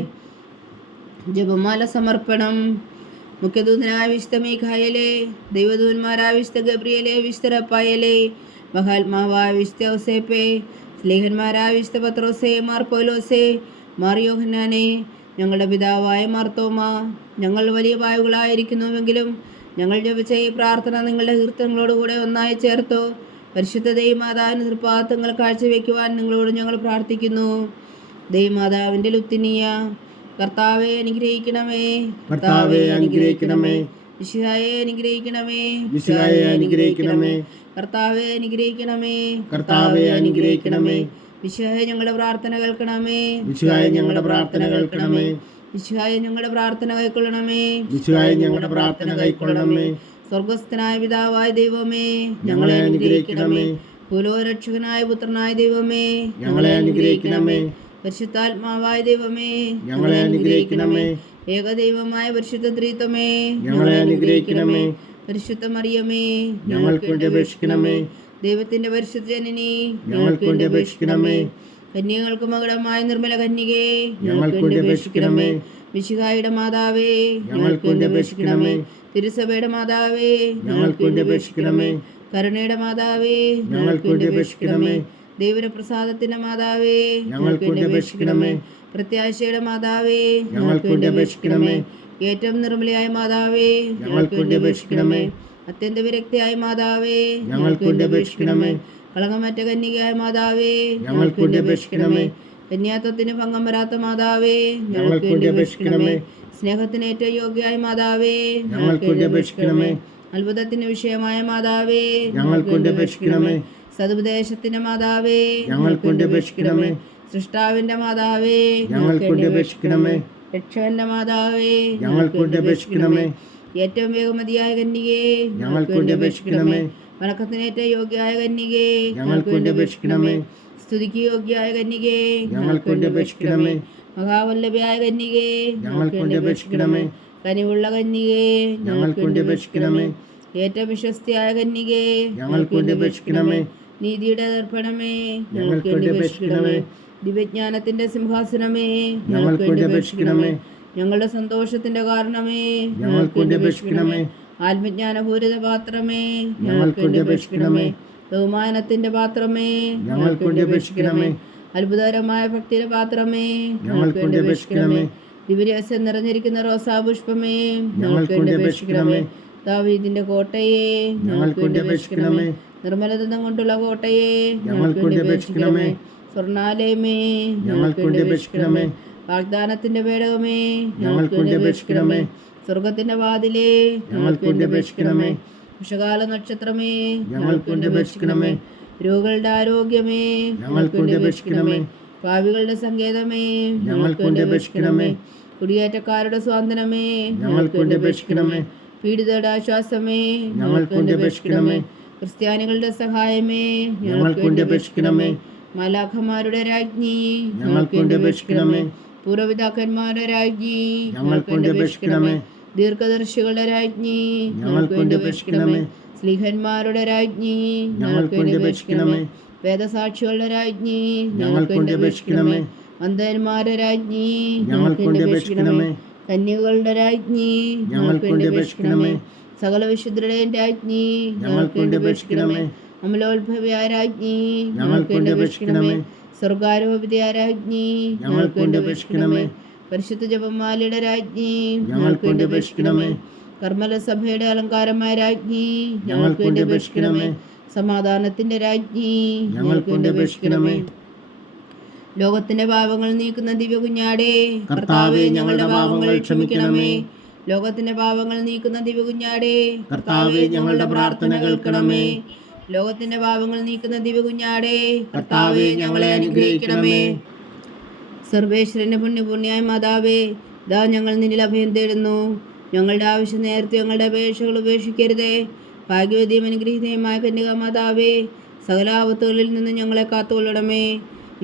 ജപമാല സമർപ്പണം. മുഖ്യദൂതനായ വിശുദ്ധ മീഖായേലേ, ദൈവദൂതന്മാരായ വിശുദ്ധ ഗബ്രിയേലേ, വിശുദ്ധ റഫായേലേ, മഹാത്മാവായ വിശുദ്ധ ഔസേപ്പേ, സ്ലേഹന്മാരായ വിശുദ്ധ പത്രോസേ, മാർ പൗലോസേ, മാർ യോഹന്നാനേ, ഞങ്ങളുടെ പിതാവായ മാർത്തോമ, ഞങ്ങൾ വലിയ പാവുകളായിരിക്കുന്നുവെങ്കിലും ഞങ്ങൾ ജപിച്ച ഈ പ്രാർത്ഥന നിങ്ങളുടെ കീർത്തനങ്ങളോടുകൂടെ ഒന്നായി ചേർത്തു പരിശുദ്ധ ദൈവമാതാവിന് തൃപ്പാദങ്ങൾ കാഴ്ചവെക്കുവാൻ നിങ്ങളോട് ഞങ്ങൾ പ്രാർത്ഥിക്കുന്നു. ദൈവമാതാവിൻ്റെ ലുത്തിനിയ, കർത്താവെ അനുഗ്രഹിക്കണമേ. കർത്താവെ അനുഗ്രഹിക്കണമേ. മിശിഹായെ അനുഗ്രഹിക്കണമേ. മിശിഹായെ അനുഗ്രഹിക്കണമേ. കർത്താവെ അനുഗ്രഹിക്കണമേ. കർത്താവെ അനുഗ്രഹിക്കണമേ. മിശിഹായെ ഞങ്ങളുടെ പ്രാർത്ഥന കേൾക്കണമേ. മിശിഹായെ ഞങ്ങളുടെ പ്രാർത്ഥന കേൾക്കണമേ. മിശിഹായെ ഞങ്ങളുടെ പ്രാർത്ഥന കൈക്കൊള്ളണമേ. മിശിഹായെ ഞങ്ങളുടെ പ്രാർത്ഥന കൈക്കൊള്ളണമേ. സ്വർഗസ്ഥനായ പിതാവായ ദൈവമേ, ഞങ്ങളെ അനുഗ്രഹിക്കണമേ. ഭൂലോകരക്ഷകനായ പുത്രനായ ദൈവമേ, ഞങ്ങളെ അനുഗ്രഹിക്കണമേ. പരിശുദ്ധാത്മാവായ ദൈവമേ, ഞങ്ങളെ അനുഗ്രഹിക്കണമേ. ഏകദൈവമായ പരിശുദ്ധ ത്രിത്വമേ, ഞങ്ങളെ അനുഗ്രഹിക്കണമേ. പരിശുദ്ധ മറിയമേ, ഞങ്ങൾക്ക് വേണ്ടി അപേക്ഷിക്കണമേ. ദൈവത്തിന്റെ പരിശുദ്ധ ജനനി, ഞങ്ങൾക്ക് വേണ്ടി അപേക്ഷിക്കണമേ. കന്യകൾക്ക് മകുടമായ നിർമ്മല കന്യകേ, ഞങ്ങൾക്ക് വേണ്ടി അപേക്ഷിക്കണമേ. മിശിഹായുടെ മാതാവേ, ഞങ്ങൾക്ക് വേണ്ടി അപേക്ഷിക്കണമേ. തിരുസഭയുടെ മാതാവേ, ഞങ്ങൾക്ക് വേണ്ടി അപേക്ഷിക്കണമേ. കരുണയുടെ മാതാവേ, ഞങ്ങൾക്ക് വേണ്ടി അപേക്ഷിക്കണമേ. ദൈവപ്രസാദത്തിന്റെ മാതാവേ, ഞങ്ങൾക്ക് വേണ്ടി അപേക്ഷിക്കണമേ. പ്രത്യാശയുടെ മാതാവേ, ഞങ്ങൾക്ക് വേണ്ടി അപേക്ഷിക്കണമേ. ഏറ്റവും നിർമ്മലയായ മാതാവേ, ഞങ്ങൾക്ക് വേണ്ടി അപേക്ഷിക്കണമേ. അത്യന്ത വിരക്തിയായ മാതാവേ, ഞങ്ങൾക്ക് വേണ്ടി അപേക്ഷിക്കണമേ. കളങ്കമറ്റ കന്യകയായ മാതാവേ, ഞങ്ങൾക്ക് വേണ്ടി അപേക്ഷിക്കണമേ. കന്യാത്വത്തിന് ഭംഗം വരാത്ത മാതാവേ, ഞങ്ങൾക്ക് വേണ്ടി അപേക്ഷിക്കണമേ. സ്നേഹത്തിന് ഏറ്റവും യോഗ്യയായ മാതാവേ, ഞങ്ങൾക്ക് വേണ്ടി അപേക്ഷിക്കണമേ. അത്ഭുതത്തിന് വിഷയമായ മാതാവേ, ഞങ്ങൾക്ക് വേണ്ടി അപേക്ഷിക്കണമേ. സതുപദേശത്തിന്റെ മാതാവേ, ഞങ്ങൾക്ക് വേണ്ടി അപേക്ഷിക്കണമേ. സൃഷ്ടാവിന്റെ മാതാവേ, ഞങ്ങൾക്ക് വേണ്ടി അപേക്ഷിക്കണമേ. രക്ഷകന്റെ മാതാവേ, ഞങ്ങൾക്ക് വേണ്ടി അപേക്ഷിക്കണമേ. ഏറ്റവും വേഗമതിയായ കന്യകേ, ഞങ്ങൾക്ക് വേണ്ടി അപേക്ഷിക്കണമേ. വണക്കത്തിന് ഏറ്റവും യോഗ്യയായ കന്യകേ, ഞങ്ങൾക്ക് വേണ്ടി അപേക്ഷിക്കണമേ. സ്തുതിക്ക് യോഗ്യയായ കന്യകേ, ഞങ്ങൾക്ക് വേണ്ടി അപേക്ഷിക്കണമേ. മഹാവല്ലഭയായ കന്യകേ, ഞങ്ങൾക്ക് വേണ്ടി അപേക്ഷിക്കണമേ. കനിവുള്ള കന്യകേ, ഞങ്ങൾക്ക് വേണ്ടി അപേക്ഷിക്കണമേ. ഏറ്റവും വിശ്വസ്തയായ കന്യകേ, ഞങ്ങൾക്ക് വേണ്ടി അപേക്ഷിക്കണമേ. നീതിയുടെ ദർപ്പണമേ, ഞങ്ങൾക്ക് വേണ്ടി അപേക്ഷിക്കണമേ. ദിവ്യജ്ഞാനത്തിന്റെ സിംഹാസനമേ, ഞങ്ങൾക്ക് വേണ്ടി അപേക്ഷിക്കണമേ. ഞങ്ങളുടെ സന്തോഷത്തിന്റെ കാരണമേ, ഞങ്ങൾക്ക് വേണ്ടി അപേക്ഷിക്കണമേ. ആത്മജ്ഞാനപൂരിത പാത്രമേ, ഞങ്ങൾക്ക് വേണ്ടി അപേക്ഷിക്കണമേ. ബഹുമാനത്തിന്റെ പാത്രമേ, ഞങ്ങൾക്ക് വേണ്ടി അപേക്ഷിക്കണമേ. അത്ഭുതകരമായ ഭക്തിയുടെ പാത്രമേ, ഞങ്ങൾക്ക് വേണ്ടി അപേക്ഷിക്കണമേ. ദിവ്യരഹസ്യം നിറഞ്ഞിരിക്കുന്ന റോസാപുഷ്പമേ, ഞങ്ങൾക്ക് വേണ്ടി അപേക്ഷിക്കണമേ. ദാവീദിന്റെ കോട്ടയെ, ഞങ്ങൾക്ക് വേണ്ടി അപേക്ഷിക്കണമേ. നിർമ്മലതം കൊണ്ടുള്ള കോട്ടയെ, ഞങ്ങൾക്ക് വേണ്ടി അപേക്ഷിക്കണമേ. സ്വർണാലയമേ, ഞങ്ങൾക്ക് വേണ്ടി അപേക്ഷിക്കണമേ. വാഗ്ദാനത്തിന്റെ പേടകമേ, ഞങ്ങൾക്ക് വേണ്ടി അപേക്ഷിക്കണമേ. സ്വർഗത്തിന്റെ വാതിലേ, ഞങ്ങൾക്ക് വേണ്ടി അപേക്ഷിക്കണമേ. ഉഷകാല നക്ഷത്രമേ, ഞങ്ങൾക്ക് വേണ്ടി അപേക്ഷിക്കണമേ. രോഗികളുടെ ആരോഗ്യമേ, ഞങ്ങൾക്ക് വേണ്ടി അപേക്ഷിക്കണമേ. പാപികളുടെ സങ്കേതമേ, ഞങ്ങൾക്ക് വേണ്ടി അപേക്ഷിക്കണമേ. കുടിയേറ്റക്കാരുടെ സ്വാതന്ത്ര്യമേ, ഞങ്ങൾക്ക് വേണ്ടി അപേക്ഷിക്കണമേ. പീഡിതരുടെ ആശ്വാസമേ, ഞങ്ങൾക്ക് വേണ്ടി അപേക്ഷിക്കണമേ. ക്രിസ്ത്യാനികളുടെ സഹായമേ, ഞങ്ങൾക്ക് വേണ്ടി അപേക്ഷിക്കണമേ. മാലാഖമാരുടെ രാജ്ഞി, ഞങ്ങൾക്ക് വേണ്ടി അപേക്ഷിക്കണമേ. പൂർവ്വപിതാക്കന്മാരുടെ രാജ്ഞി, ഞങ്ങൾക്ക് വേണ്ടി അപേക്ഷിക്കണമേ. ദീർഘദർശികളുടെ രാജ്ഞി, ഞങ്ങൾക്ക് വേണ്ടി അപേക്ഷിക്കണമേ. സ്ലീഹന്മാരുടെ രാജ്ഞി, ഞങ്ങൾക്ക് വേണ്ടി അപേക്ഷിക്കണമേ. വേദസാക്ഷികളുടെ രാജ്ഞി, ഞങ്ങൾക്ക് വേണ്ടി അപേക്ഷിക്കണമേ. അന്ധന്മാരുടെ രാജ്ഞി, ഞങ്ങൾക്ക് വേണ്ടി അപേക്ഷിക്കണമേ. കന്യകളുടെ രാജ്ഞി, ഞങ്ങൾക്ക് വേണ്ടി അപേക്ഷിക്കണമേ. സകല വിശുദ്ധരുടെയും രാജ്ഞി, ഞങ്ങൾക്ക് വേണ്ടി അപേക്ഷിക്കണമേ. അമലോത്ഭവയായ രാജ്ഞി, ഞങ്ങൾക്ക് വേണ്ടി അപേക്ഷിക്കണമേ. സ്വർഗാരോപിതയായ രാജ്ഞി, ഞങ്ങൾക്ക് വേണ്ടി അപേക്ഷിക്കണമേ. പരിശുദ്ധ ജപമാലയുടെ രാജ്ഞി, ഞങ്ങൾക്ക് വേണ്ടി അപേക്ഷിക്കണമേ. കർമ്മല സഭയുടെ അലങ്കാരമായ രാജ്ഞി, ഞങ്ങൾക്ക് വേണ്ടി അപേക്ഷിക്കണമേ. സമാധാനത്തിന്റെ രാജ്ഞി, ഞങ്ങൾക്ക് വേണ്ടി അപേക്ഷിക്കണമേ. ലോകത്തിന്റെ പാപങ്ങൾ നീക്കുന്ന ദിവ്യ കുഞ്ഞാടേ, കർത്താവേ, ഞങ്ങളുടെ പാപങ്ങൾ ക്ഷമിക്കണമേ. ലോകത്തിന്റെ പാപങ്ങൾ നീക്കുന്ന ദിവ്യ കുഞ്ഞാടേ, കർത്താവേ, ഞങ്ങളുടെ പ്രാർത്ഥന കേൾക്കണമേ. ലോകത്തിന്റെ പാപങ്ങൾ നീക്കുന്ന ദിവ്യ കുഞ്ഞാടേ, കർത്താവേ, ഞങ്ങളെ അനുഗ്രഹിക്കണമേ. സർവേശ്വരന്റെ പുണ്യപൂർണ്യായ മാതാവേ, ഇതാ ഞങ്ങൾ നിന്നിൽ അഭയം തേടുന്നു. ഞങ്ങളുടെ ആവശ്യം നേരത്തെ ഞങ്ങളുടെ അപേക്ഷകൾ ഉപേക്ഷിക്കരുതേ. ഭാഗ്യവതിയും അനുഗ്രഹീതയുമായ കന്യകാ മാതാവേ, സകല ആപത്തുകളിൽ നിന്ന് ഞങ്ങളെ കാത്തുകൊള്ളണമേ.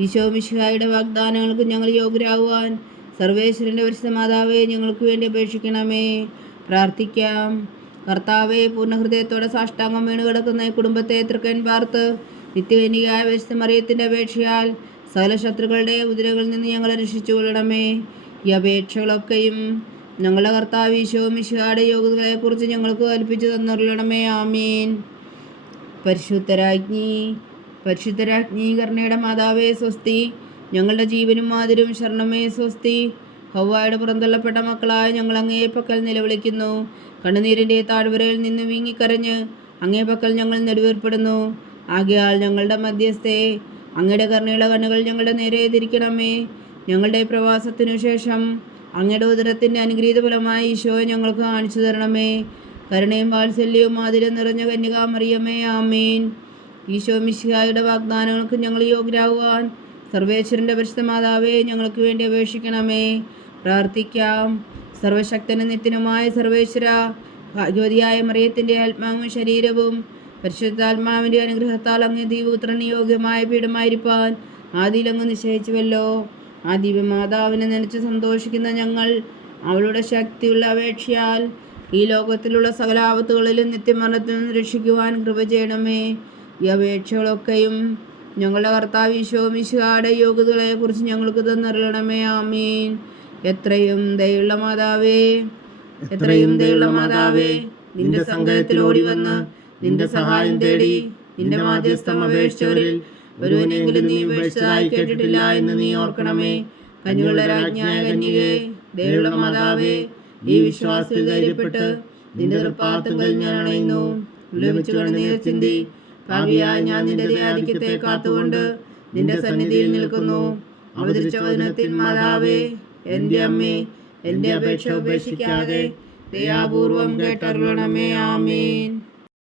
ഈശോ മിശിഹായുടെ വാഗ്ദാനങ്ങൾക്ക് ഞങ്ങൾ യോഗ്യരാകുവാൻ സർവേശ്വരന്റെ പരിശുദ്ധ മാതാവേ, ഞങ്ങൾക്ക് വേണ്ടി അപേക്ഷിക്കണമേ. പ്രാർത്ഥിക്കാം. കർത്താവെ, പൂർണ്ണഹൃദയത്തോടെ സാഷ്ടാംഗം വീണ് കിടക്കുന്ന ഈ കുടുംബത്തെ തൃക്കൻ പാർത്ത് നിത്യകന്യകയായ പരിശുദ്ധ മറിയത്തിന്റെ അപേക്ഷയാൽ സകല ശത്രുക്കളുടെ ഉദരകളിൽ നിന്ന് ഞങ്ങളെ രക്ഷിച്ചുകൊള്ളണമേ. ഈ അപേക്ഷകളൊക്കെയും ഞങ്ങളുടെ കർത്താവ് ഈശോ മിശിഹായുടെ യോഗ്യതകളെക്കുറിച്ച് ഞങ്ങൾക്ക് കൽപ്പിച്ചു തന്നറിയണമേ. ആമീൻ. പരിശുദ്ധരാജ്ഞി കരുണയുടെ മാതാവേ സ്വസ്തി. ഞങ്ങളുടെ ജീവനും മാതിരും ശരണമേ സ്വസ്തി. ഹവ്വായുടെ പുറന്തള്ളപ്പെട്ട മക്കളായ ഞങ്ങൾ അങ്ങേ പക്കൽ നിലവിളിക്കുന്നു. കണ്ണുനീരിൻ്റെ താഴ്വരയിൽ നിന്ന് വീങ്ങിക്കരഞ്ഞ് അങ്ങേ പക്കൽ ഞങ്ങൾ നെടുവേർപ്പെടുന്നു. ആകയാൽ ഞങ്ങളുടെ മധ്യസ്ഥേ, അങ്ങയുടെ കരുണയുള്ള കണ്ണുകൾ ഞങ്ങളുടെ നേരെ തിരിക്കണമേ. ഞങ്ങളുടെ പ്രവാസത്തിനു ശേഷം അങ്ങയുടെ ഉദരത്തിൻ്റെ അനുഗ്രഹീത ഫലമായി ഈശോയെ ഞങ്ങൾക്ക് കാണിച്ചു തരണമേ. കരുണയും വാത്സല്യവും മാതിരം നിറഞ്ഞ കന്യകാ മറിയമേ, ആമേൻ. ഈശോ മിശിഹായുടെ വാഗ്ദാനങ്ങൾക്ക് ഞങ്ങൾ യോഗ്യരാകുവാൻ സർവേശ്വരൻ്റെ പരിശുദ്ധ മാതാവേ, ഞങ്ങൾക്ക് വേണ്ടി അപേക്ഷിക്കണമേ. പ്രാർത്ഥിക്കാം. സർവശക്തനും നിത്യനുമായ സർവേശ്വര, ഭാഗ്യവതിയായ മറിയത്തിൻ്റെ ആത്മാവും ശരീരവും പരിശുദ്ധാത്മാവിൻ്റെ അനുഗ്രഹത്താൽ അങ്ങ് ദൈവപുത്രന് യോഗ്യമായ പീഠമായിരിക്കാൻ ആദിയിലങ്ങ് നിശ്ചയിച്ചുവല്ലോ. ആ ദിവ്യമാതാവിനെ നനച്ച് സന്തോഷിക്കുന്ന ഞങ്ങൾ അവളുടെ ശക്തിയുള്ള അപേക്ഷയാൽ ഈ ലോകത്തിലുള്ള സകല ആപത്തുകളിലും നിത്യമരണത്തിൽ നിന്ന് രക്ഷിക്കുവാൻ കൃപ ചെയ്യണമേ. ഈ അപേക്ഷകളൊക്കെയും ഞങ്ങളുടെ കർത്താവ് ഈശോ മിശിഹായുടെ യോഗ്യതകളെക്കുറിച്ച് ഞങ്ങൾക്ക് തന്നറിയണമേ. ആമീൻ. എത്രയും ദയുള്ള മാതാവേ, നിന്റെ സങ്കേതത്തിൽ ഓടി വന്ന് നിന്റെ സഹായം തേടി നിന്റെ മാധ്യസ്ഥം അപേക്ഷിച്ചവരിൽ ഒരുവനെങ്കിലും നീ ഉപേക്ഷിച്ചതായി കേട്ടിട്ടില്ല എന്ന് നീ ഓർക്കണമേ. കന്യകളുടെ രാജ്ഞിയായ കന്യകേ, ദയുള്ള മാതാവേ, ഈ വിശ്വാസത്തിൽ ധൈര്യപ്പെട്ട് നിന്റെ തൃപ്പാദത്തിൽ ഞാൻ അണയുന്നു. ലഭിച്ചു കണ്ണുനീർ ചിന്തി പാപിയായ ഞാൻ നിന്റെ ദയാധിക്യത്തെ കാത്തുകൊണ്ട് നിന്റെ സന്നിധിയിൽ നിൽക്കുന്നു. അവതരിച്ച വചനത്തിൻ മാതാവേ, എൻ്റെ അമ്മേ, എൻ്റെ അപേക്ഷ ഉപേക്ഷിക്കാതെ ദയാപൂർവം കേട്ടരുളണമേ. ആമേൻ.